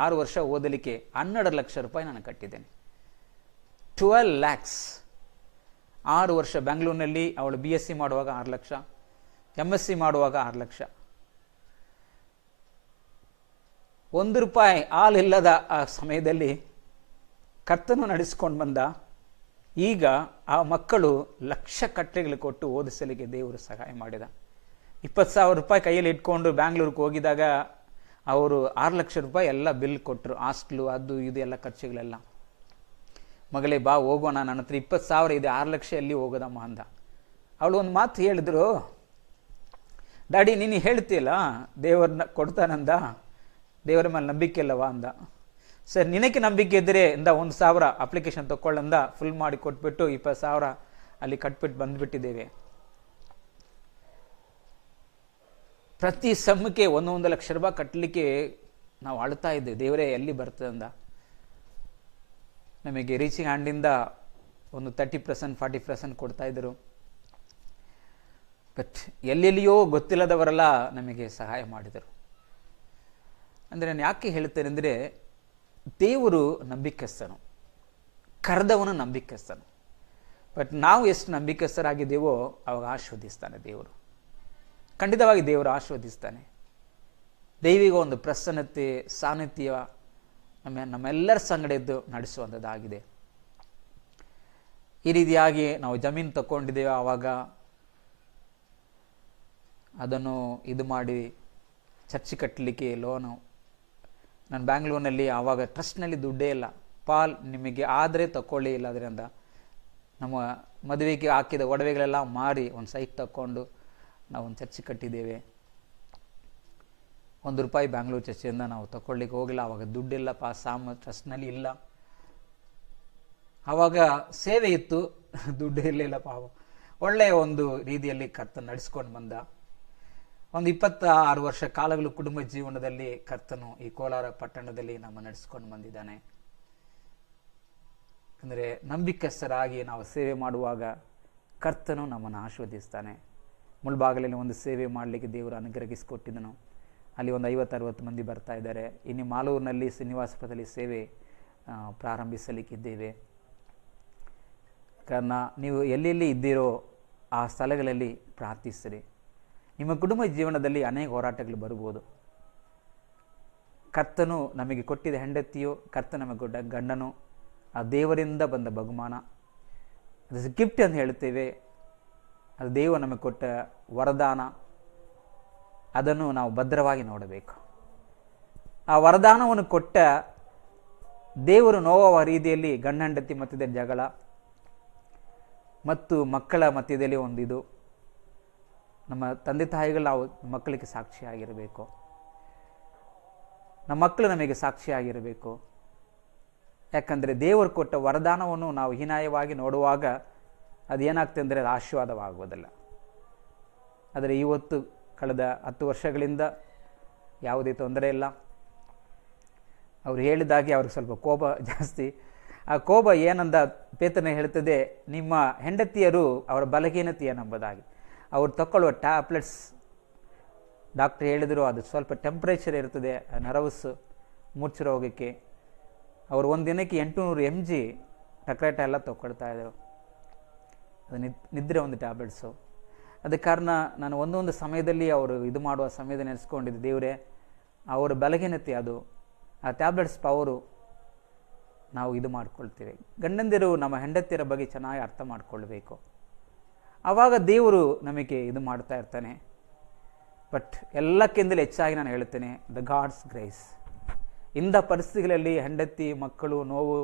6 ವರ್ಷ ಓದಲಿಕ್ಕೆ 12 ಲಕ್ಷ ರೂಪಾಯಿ ನಾನು ಕಟ್ಟಿದ್ದೇನೆ. 12 lakhs. 6 ವರ್ಷ ಬೆಂಗಳೂರಿನಲ್ಲಿ ಅವಳು BSc ಮಾಡುವಾಗ 6 ಲಕ್ಷ, MSc ಮಾಡುವಾಗ 6 ಲಕ್ಷ. 1 ರೂಪಾಯಿ ಹಾಲಿಲ್ಲದ ಆ ಸಮಯದಲ್ಲಿ ಕರ್ತನು ನಡೆಸ್ಕೊಂಡು ಬಂದ. ಈಗ ಆ ಮಕ್ಕಳು ಲಕ್ಷ ಕಟ್ಟೆಗಳು ಕೊಟ್ಟು ಓದಿಸಲಿಕ್ಕೆ ದೇವರು ಸಹಾಯ ಮಾಡಿದ. 20,000 ರೂಪಾಯಿ ಕೈಯಲ್ಲಿ ಇಟ್ಕೊಂಡು ಬ್ಯಾಂಗ್ಳೂರಿಗೆ ಹೋಗಿದಾಗ ಅವರು 6 ಲಕ್ಷ ರೂಪಾಯಿ ಎಲ್ಲ ಬಿಲ್ ಕೊಟ್ಟರು. ಹಾಸ್ಟ್ಲು ಅದು ಇದು ಎಲ್ಲ ಖರ್ಚುಗಳೆಲ್ಲ. ಮಗಳೇ ಬಾ ಹೋಗೋಣ, ನನ್ನ ಹತ್ರ 20,000 ಇದೆ, 6 ಲಕ್ಷ ಎಲ್ಲಿ ಹೋಗೋದಮ್ಮ ಅಂದ. ಅವಳು ಒಂದು ಮಾತು ಹೇಳಿದ್ರು, ಡ್ಯಾಡಿ ನೀನು ಹೇಳ್ತೀಯಲ್ಲ ದೇವ್ರನ್ನ ಕೊಡ್ತಾನಂದ, ದೇವರ ಮೇಲೆ ನಂಬಿಕೆ ಇಲ್ಲವಾ ಅಂದ. ಸರ್ ನಿನಗೆ ನಂಬಿಕೆ ಇದ್ದರೆ ಇಂದ 1,000 ಅಪ್ಲಿಕೇಶನ್ ತೊಗೊಳ್ಳಂದ ಫುಲ್ ಮಾಡಿ ಕೊಟ್ಬಿಟ್ಟು 20,000 ಅಲ್ಲಿ ಕಟ್ಬಿಟ್ಟು ಬಂದ್ಬಿಟ್ಟಿದ್ದೇವೆ. ಪ್ರತಿ ಸಮ್ಮಕ್ಕೆ 1 ಲಕ್ಷ ರೂಪಾಯಿ ಕಟ್ಟಲಿಕ್ಕೆ ನಾವು ಅಳ್ತಾ ಇದ್ದೇವೆ, ದೇವರೇ ಎಲ್ಲಿ ಬರ್ತದೆ ಅಂದ. ನಮಗೆ ರೀಚಿಂಗ್ ಹ್ಯಾಂಡಿಂದ ಒಂದು 30% 40% ಕೊಡ್ತಾ ಇದ್ದರು. ಬಟ್ ಎಲ್ಲೆಲ್ಲಿಯೋ ಗೊತ್ತಿಲ್ಲದವರೆಲ್ಲ ನಮಗೆ ಸಹಾಯ ಮಾಡಿದರು. ಅಂದರೆ ನಾನು ಯಾಕೆ ಹೇಳ್ತೇನೆ ಅಂದರೆ, ದೇವರು ನಂಬಿಕಸ್ಥನು, ಕರೆದವನು ನಂಬಿಕಸ್ಥನು. ಬಟ್ ನಾವು ಎಷ್ಟು ನಂಬಿಕಸ್ಥರಾಗಿದ್ದೇವೋ ಅವಾಗ ಆಶೀರ್ವದಿಸ್ತಾನೆ ದೇವರು. ಖಂಡಿತವಾಗಿ ದೇವರು ಆಶೀರ್ವದಿಸ್ತಾನೆ. ದೈವಿಕ ಒಂದು ಪ್ರಸನ್ನತೆ, ಸಾನ್ನಿಧ್ಯ ನಮ್ಮೆಲ್ಲರ ಸಂಗಡ ಇದ್ದು ನಡೆಸುವಂಥದ್ದಾಗಿದೆ. ಈ ರೀತಿಯಾಗಿ ನಾವು ಜಮೀನು ತಗೊಂಡಿದ್ದೇವೆ, ಆವಾಗ ಅದನ್ನು ಇದು ಮಾಡಿ ಚರ್ಚ್ ಕಟ್ಟಲಿಕ್ಕೆ ಲೋನು. ನಾನು ಬ್ಯಾಂಗ್ಳೂರಿನಲ್ಲಿ ಆವಾಗ ಟ್ರಸ್ಟ್ನಲ್ಲಿ ದುಡ್ಡೇ ಇಲ್ಲ. ಪಾಲ್ ನಿಮಗೆ ಆದರೆ ತಗೊಳ್ಳಿ, ಇಲ್ಲಾದ್ರೆ ಅಂತ ನಮ್ಮ ಮದುವೆಗೆ ಹಾಕಿದ ಒಡವೆಗಳೆಲ್ಲ ಮಾರಿ ಒಂದು ಸೈಟ್ ತಗೊಂಡು ನಾವು ಒಂದು ಚರ್ಚ್ ಕಟ್ಟಿದ್ದೇವೆ. ₹1 ಬ್ಯಾಂಗ್ಳೂರು ಚರ್ಚಿಂದ ನಾವು ತಗೊಳ್ಳಿಕ್ಕೆ ಹೋಗಿಲ್ಲ. ಆವಾಗ ದುಡ್ಡಿಲ್ಲ, ಟ್ರಸ್ಟ್ನಲ್ಲಿ ಇಲ್ಲ. ಆವಾಗ ಸೇವೆ ಇತ್ತು, ದುಡ್ಡು ಇರಲಿಲ್ಲ ಪಾಪ. ಒಳ್ಳೆಯ ಒಂದು ರೀತಿಯಲ್ಲಿ ಕರ್ತನ ನಡೆಸ್ಕೊಂಡು ಬಂದ. ಒಂದು 26 ವರ್ಷ ಕಾಲಗಳು ಕುಟುಂಬ ಜೀವನದಲ್ಲಿ ಕರ್ತನು ಈ ಕೋಲಾರ ಪಟ್ಟಣದಲ್ಲಿ ನಮ್ಮ ನಡೆಸ್ಕೊಂಡು ಬಂದಿದ್ದಾನೆ. ಅಂದರೆ ನಂಬಿಕಸ್ಥರಾಗಿ ನಾವು ಸೇವೆ ಮಾಡುವಾಗ ಕರ್ತನು ನಮ್ಮನ್ನು ಆಶೀರ್ವದಿಸ್ತಾನೆ. ಮುಳ್ಬಾಗಿಲಲ್ಲಿ ಒಂದು ಸೇವೆ ಮಾಡಲಿಕ್ಕೆ ದೇವರು ಅನುಗ್ರಹಿಸಿಕೊಟ್ಟಿದ್ದನು. ಅಲ್ಲಿ ಒಂದು 50-60 ಮಂದಿ ಬರ್ತಾ ಇದ್ದಾರೆ. ಇನ್ನು ಮಾಲೂರಿನಲ್ಲಿ ಶ್ರೀನಿವಾಸಪುರದಲ್ಲಿ ಸೇವೆ ಪ್ರಾರಂಭಿಸಲಿಕ್ಕಿದ್ದೇವೆ. ಕಾರಣ ನೀವು ಎಲ್ಲೆಲ್ಲಿ ಇದ್ದೀರೋ ಆ ಸ್ಥಳಗಳಲ್ಲಿ ಪ್ರಾರ್ಥಿಸಿರಿ. ನಿಮ್ಮ ಕುಟುಂಬ ಜೀವನದಲ್ಲಿ ಅನೇಕ ಹೋರಾಟಗಳು ಬರ್ಬೋದು. ಕರ್ತನು ನಮಗೆ ಕೊಟ್ಟಿದ್ದ ಹೆಂಡತಿಯು, ಕರ್ತ ನಮಗೆ ಕೊಟ್ಟ ಗಂಡನು ಆ ದೇವರಿಂದ ಬಂದ ಬಹುಮಾನ, ಅದು ಗಿಫ್ಟ್ ಅಂತ ಹೇಳ್ತೇವೆ. ಅದು ದೇವ ನಮಗೆ ಕೊಟ್ಟ ವರದಾನ. ಅದನ್ನು ನಾವು ಭದ್ರವಾಗಿ ನೋಡಬೇಕು. ಆ ವರದಾನವನ್ನು ಕೊಟ್ಟ ದೇವರು ನೋವುವ ರೀತಿಯಲ್ಲಿ ಗಂಡ ಹೆಂಡತಿ ಮಧ್ಯದ ಜಗಳ ಮತ್ತು ಮಕ್ಕಳ ಮಧ್ಯದಲ್ಲಿ ಒಂದಿದು, ನಮ್ಮ ತಂದೆ ತಾಯಿಗಳು ನಾವು ಮಕ್ಕಳಿಗೆ ಸಾಕ್ಷಿಯಾಗಿರಬೇಕು, ನಮ್ಮ ಮಕ್ಕಳು ನಮಗೆ ಸಾಕ್ಷಿಯಾಗಿರಬೇಕು. ಯಾಕಂದರೆ ದೇವರು ಕೊಟ್ಟ ವರದಾನವನ್ನು ನಾವು ಹೀನಾಯವಾಗಿ ನೋಡುವಾಗ ಅದೇನಾಗ್ತದೆ ಅಂದರೆ ಅದು ಆಶೀರ್ವಾದವಾಗುವುದಿಲ್ಲ. ಆದರೆ ಇವತ್ತು ಕಳೆದ 10 ವರ್ಷಗಳಿಂದ ಯಾವುದೇ ತೊಂದರೆ ಇಲ್ಲ. ಅವರು ಹೇಳಿದಾಗೆ ಅವ್ರಿಗೆ ಸ್ವಲ್ಪ ಕೋಪ ಜಾಸ್ತಿ. ಆ ಕೋಪ ಏನಂದ ಪೇತ್ರನೇ ಹೇಳ್ತದೆ, ನಿಮ್ಮ ಹೆಂಡತಿಯರು ಅವರ ಬಲಹೀನತೆ ಏನೆಂಬುದಾಗಿ. ಅವ್ರು ತಗೊಳ್ಳುವ ಟ್ಯಾಬ್ಲೆಟ್ಸ್ ಡಾಕ್ಟ್ರ್ ಹೇಳಿದರು, ಅದು ಸ್ವಲ್ಪ ಟೆಂಪ್ರೇಚರ್ ಇರ್ತದೆ, ನರ್ವಸ್ ಮೂರ್ಛೆ ರೋಗಕ್ಕೆ. ಅವರು ಒಂದು ದಿನಕ್ಕೆ 800 mg ಟಕ್ರೇಟ ಎಲ್ಲ ತಗೊಳ್ತಾ ಇದ್ದರು. ಅದು ನಿದ್ರೆ ಒಂದು ಟ್ಯಾಬ್ಲೆಟ್ಸು. ಅದ ಕಾರಣ ನಾನು ಒಂದೊಂದು ಸಮಯದಲ್ಲಿ ಅವರು ಇದು ಮಾಡುವ ಸಮಯದಲ್ಲಿ ನೆನೆಸ್ಕೊಂಡಿದ್ದೆ, ದೇವರೇ ಅವರ ಬಲಹೀನತೆ ಅದು, ಆ ಟ್ಯಾಬ್ಲೆಟ್ಸ್ ಪವರು ನಾವು ಇದು ಮಾಡ್ಕೊಳ್ತೇವೆ. ಗಂಡಂದಿರು ನಮ್ಮ ಹೆಂಡತಿಯರ ಬಗ್ಗೆ ಚೆನ್ನಾಗಿ ಅರ್ಥ ಮಾಡ್ಕೊಳ್ಬೇಕು. ಆವಾಗ ದೇವರು ನಮಗೆ ಇದು ಮಾಡ್ತಾ ಇರ್ತಾನೆ. ಬಟ್ ಎಲ್ಲಕ್ಕಿಂತಲೂ ಹೆಚ್ಚಾಗಿ ನಾನು ಹೇಳ್ತೇನೆ, ದ ಗಾಡ್ಸ್ ಗ್ರೇಸ್. ಇಂಥ ಪರಿಸ್ಥಿತಿಗಳಲ್ಲಿ ಹೆಂಡತಿ ಮಕ್ಕಳು ನೋವು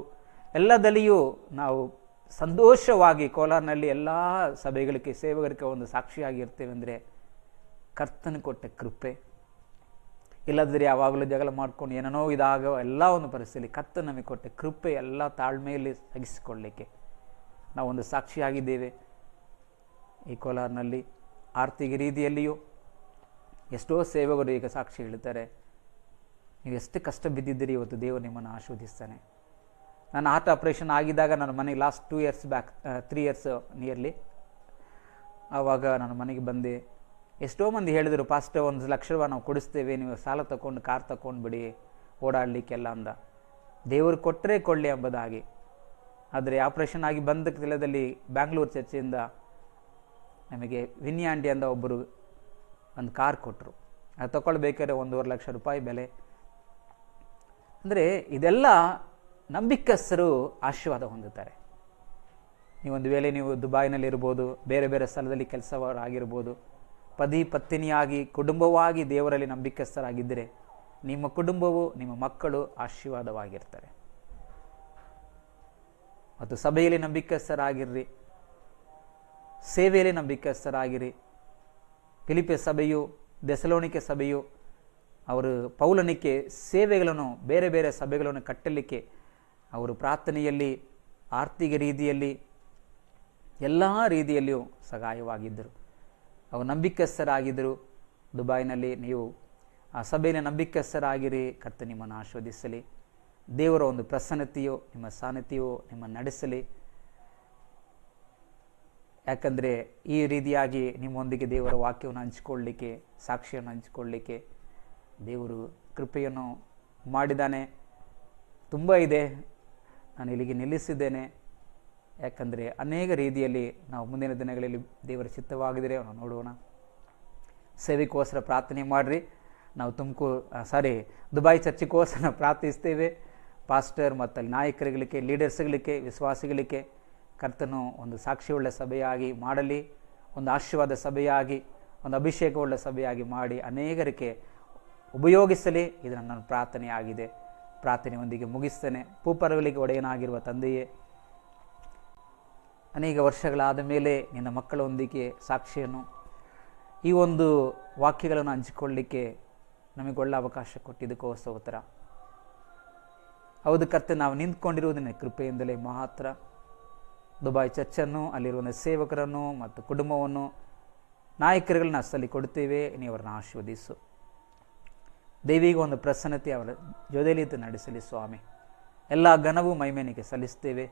ಎಲ್ಲದಲ್ಲಿಯೂ ನಾವು ಸಂತೋಷವಾಗಿ ಕೋಲಾರನಲ್ಲಿ ಎಲ್ಲ ಸಭೆಗಳಿಗೆ ಸೇವಕರಿಗೆ ಒಂದು ಸಾಕ್ಷಿಯಾಗಿರ್ತೇವೆ ಅಂದರೆ ಕರ್ತನ ಕೊಟ್ಟ ಕೃಪೆ. ಇಲ್ಲದ್ರೆ ಯಾವಾಗಲೂ ಜಗಳ ಮಾಡ್ಕೊಂಡು ಏನೇನೋ ಇದಾಗ ಎಲ್ಲ ಒಂದು ಪರಿಸ್ಥಿತಿ ಕರ್ತನ ನಮಗೆ ಕೊಟ್ಟ ಕೃಪೆ, ಎಲ್ಲ ತಾಳ್ಮೆಯಲ್ಲಿ ಸಹಿಸಿಕೊಳ್ಳಲಿಕ್ಕೆ ನಾವೊಂದು ಸಾಕ್ಷಿಯಾಗಿದ್ದೇವೆ. ಈ ಕೋಲಾರನಲ್ಲಿ ಆರ್ಥಿಕ ರೀತಿಯಲ್ಲಿಯೂ ಎಷ್ಟೋ ಸೇವಕರು ಈಗ ಸಾಕ್ಷಿ ಹೇಳ್ತಾರೆ, ನೀವು ಎಷ್ಟು ಕಷ್ಟ ಬಿದ್ದಿದ್ದೀರಿ, ಇವತ್ತು ದೇವರು ನಿಮ್ಮನ್ನು ಆಶೀರ್ವದಿಸ್ತಾನೆ. ನಾನು ಹಾರ್ಟ್ ಆಪ್ರೇಷನ್ ಆಗಿದ್ದಾಗ ನನ್ನ ಮನೆಗೆ last 2 years back, 3 years nearly, ಆವಾಗ ನಾನು ಮನೆಗೆ ಬಂದೆ. ಎಷ್ಟೋ ಮಂದಿ ಹೇಳಿದರು, ಫಾಸ್ಟ್ 1 ಲಕ್ಷ ರೂಪಾಯಿ ನಾವು ಕೊಡಿಸ್ತೇವೆ, ನೀವು ಸಾಲ ತಗೊಂಡು ಕಾರ್ ತಗೊಂಡು ಬಿಡಿ ಓಡಾಡಲಿಕ್ಕೆಲ್ಲ ಅಂದ. ದೇವರು ಕೊಟ್ಟರೆ ಕೊಳ್ಳಿ ಎಂಬುದಾಗಿ. ಆದರೆ ಆಪ್ರೇಷನ್ ಆಗಿ ಬಂದ ಕಾಲದಲ್ಲಿ ಬ್ಯಾಂಗ್ಳೂರು ಚರ್ಚಿಂದ ನಮಗೆ ವಿನ್ಯಾಂಡಿ ಅಂದ ಒಬ್ಬರು ಒಂದು ಕಾರ್ ಕೊಟ್ಟರು. ಅದು ತಗೊಳ್ಬೇಕಾದ್ರೆ 1.5 ಲಕ್ಷ ರೂಪಾಯಿ ಬೆಲೆ. ಅಂದರೆ ಇದೆಲ್ಲ ನಂಬಿಕಸ್ಥರು ಆಶೀರ್ವಾದ ಹೊಂದುತ್ತಾರೆ. ನೀವೊಂದು ವೇಳೆ ನೀವು ದುಬೈನಲ್ಲಿ ಇರ್ಬೋದು, ಬೇರೆ ಬೇರೆ ಸ್ಥಳದಲ್ಲಿ ಕೆಲಸವಾಗಿರ್ಬೋದು, ಪತಿ ಪತ್ನಿಯಾಗಿ ಕುಟುಂಬವಾಗಿ ದೇವರಲ್ಲಿ ನಂಬಿಕಸ್ಥರಾಗಿದ್ದರೆ ನಿಮ್ಮ ಕುಟುಂಬವು ನಿಮ್ಮ ಮಕ್ಕಳು ಆಶೀರ್ವಾದವಾಗಿರ್ತಾರೆ. ಮತ್ತು ಸಭೆಯಲ್ಲಿ ನಂಬಿಕಸ್ಥರಾಗಿರ್ರಿ, ಸೇವೆಯಲ್ಲಿ ನಂಬಿಕಸ್ಥರಾಗಿರಿ. ಫಿಲಿಪ್ಪೆ ಸಭೆಯು, ಥೆಸಲೋನಿಕೆ ಸಭೆಯು ಅವರು ಪೌಲನಿಗೆ ಸೇವೆಗಳನ್ನು ಬೇರೆ ಬೇರೆ ಸಭೆಗಳನ್ನು ಕಟ್ಟಲಿಕ್ಕೆ ಅವರು ಪ್ರಾರ್ಥನೆಯಲ್ಲಿ ಆರ್ಥಿಕ ರೀತಿಯಲ್ಲಿ ಎಲ್ಲ ರೀತಿಯಲ್ಲಿಯೂ ಸಹಾಯವಾಗಿದ್ದರು. ಅವರು ನಂಬಿಕಸ್ಥರಾಗಿದ್ದರು. ದುಬೈನಲ್ಲಿ ನೀವು ಆ ಸಭೆಯಲ್ಲಿ ನಂಬಿಕಸ್ಥರಾಗಿರಿ. ಕರ್ತ ನಿಮ್ಮನ್ನು ಆಶೀರ್ವದಿಸಲಿ. ದೇವರ ಒಂದು ಪ್ರಸನ್ನತೆಯು ನಿಮ್ಮ ಸಾನ್ನಿಧ್ಯವು ನಿಮ್ಮನ್ನು ನಡೆಸಲಿ. ಯಾಕಂದರೆ ಈ ರೀತಿಯಾಗಿ ನಿಮ್ಮೊಂದಿಗೆ ದೇವರ ವಾಕ್ಯವನ್ನು ಹಂಚಿಕೊಳ್ಳಲಿಕ್ಕೆ, ಸಾಕ್ಷಿಯನ್ನು ಹಂಚಿಕೊಳ್ಳಲಿಕ್ಕೆ ದೇವರು ಕೃಪೆಯನ್ನು ಮಾಡಿದ್ದಾನೆ. ತುಂಬ ಇದೆ. ನಾನು ಇಲ್ಲಿಗೆ ನಿಲ್ಲಿಸಿದ್ದೇನೆ. ಯಾಕಂದರೆ ಅನೇಕ ರೀತಿಯಲ್ಲಿ ನಾವು ಮುಂದಿನ ದಿನಗಳಲ್ಲಿ ದೇವರ ಚಿತ್ತವಾಗಿದ್ದರೆ ನಾವು ನೋಡೋಣ. ಸೇವೆಗೋಸ್ಕರ ಪ್ರಾರ್ಥನೆ ಮಾಡಿರಿ. ನಾವು ದುಬೈ ಚರ್ಚಿಗೋಸ್ಕರ ಪ್ರಾರ್ಥಿಸ್ತೇವೆ. ಪಾಸ್ಟರ್ ಮತ್ತು ಅಲ್ಲಿ ನಾಯಕರುಗಳಿಗೆ, ಲೀಡರ್ಸ್ಗಳಿಗೆ, ವಿಶ್ವಾಸಿಗಳಿಗೆ ಕರ್ತನು ಒಂದು ಸಾಕ್ಷಿಯುಳ್ಳ ಸಭೆಯಾಗಿ ಮಾಡಲಿ. ಒಂದು ಆಶೀರ್ವಾದ ಸಭೆಯಾಗಿ, ಒಂದು ಅಭಿಷೇಕವುಳ್ಳ ಸಭೆಯಾಗಿ ಮಾಡಿ ಅನೇಕರಿಗೆ ಉಪಯೋಗಿಸಲಿ. ಇದು ನನ್ನ ಪ್ರಾರ್ಥನೆಯಾಗಿದೆ. ಪ್ರಾರ್ಥನೆಯೊಂದಿಗೆ ಮುಗಿಸ್ತೇನೆ. ಭೂಪರಗಳಿಗೆ ಒಡೆಯನಾಗಿರುವ ತಂದೆಯೇ, ಅನೇಕ ವರ್ಷಗಳಾದ ಮೇಲೆ ನಿನ್ನ ಮಕ್ಕಳೊಂದಿಗೆ ಸಾಕ್ಷಿಯನ್ನು, ಈ ಒಂದು ವಾಕ್ಯಗಳನ್ನು ಹಂಚಿಕೊಳ್ಳಲಿಕ್ಕೆ ನಮಗೊಳ್ಳೆ ಅವಕಾಶ ಕೊಟ್ಟಿದ್ದಕ್ಕೋ ಸ್ತೋತ್ರ. ಹೌದು ಕರ್ತ, ನಾವು ನಿಂತ್ಕೊಂಡಿರುವುದು ನಿನ್ನ ಕೃಪೆಯಿಂದಲೇ ಮಾತ್ರ. ದುಬೈ ಚರ್ಚನ್ನು, ಅಲ್ಲಿರುವ ಸೇವಕರನ್ನು ಮತ್ತು ಕುಟುಂಬವನ್ನು, ನಾಯಕರುಗಳನ್ನ ಅಷ್ಟಲ್ಲಿ ಕೊಡುತ್ತೇವೆ. ನೀವು ಅವರನ್ನು ಆಶೀರ್ವದಿಸು. ದೇವಿಗೆ ಒಂದು ಪ್ರಸನ್ನತೆ ಅವರ ಜೊತೆಯಲ್ಲಿ ನಡೆಸಲಿ ಸ್ವಾಮಿ. ಎಲ್ಲ ಘನವೂ ಮಹಿಮೆನಿಗೆ ಸಲ್ಲಿಸ್ತೇವೆ.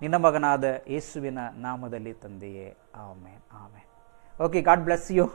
ನಿನ್ನ ಮಗನಾದ ಯೇಸುವಿನ ನಾಮದಲ್ಲಿ ತಂದೆಯೇ, amen, amen. Okay, God bless you.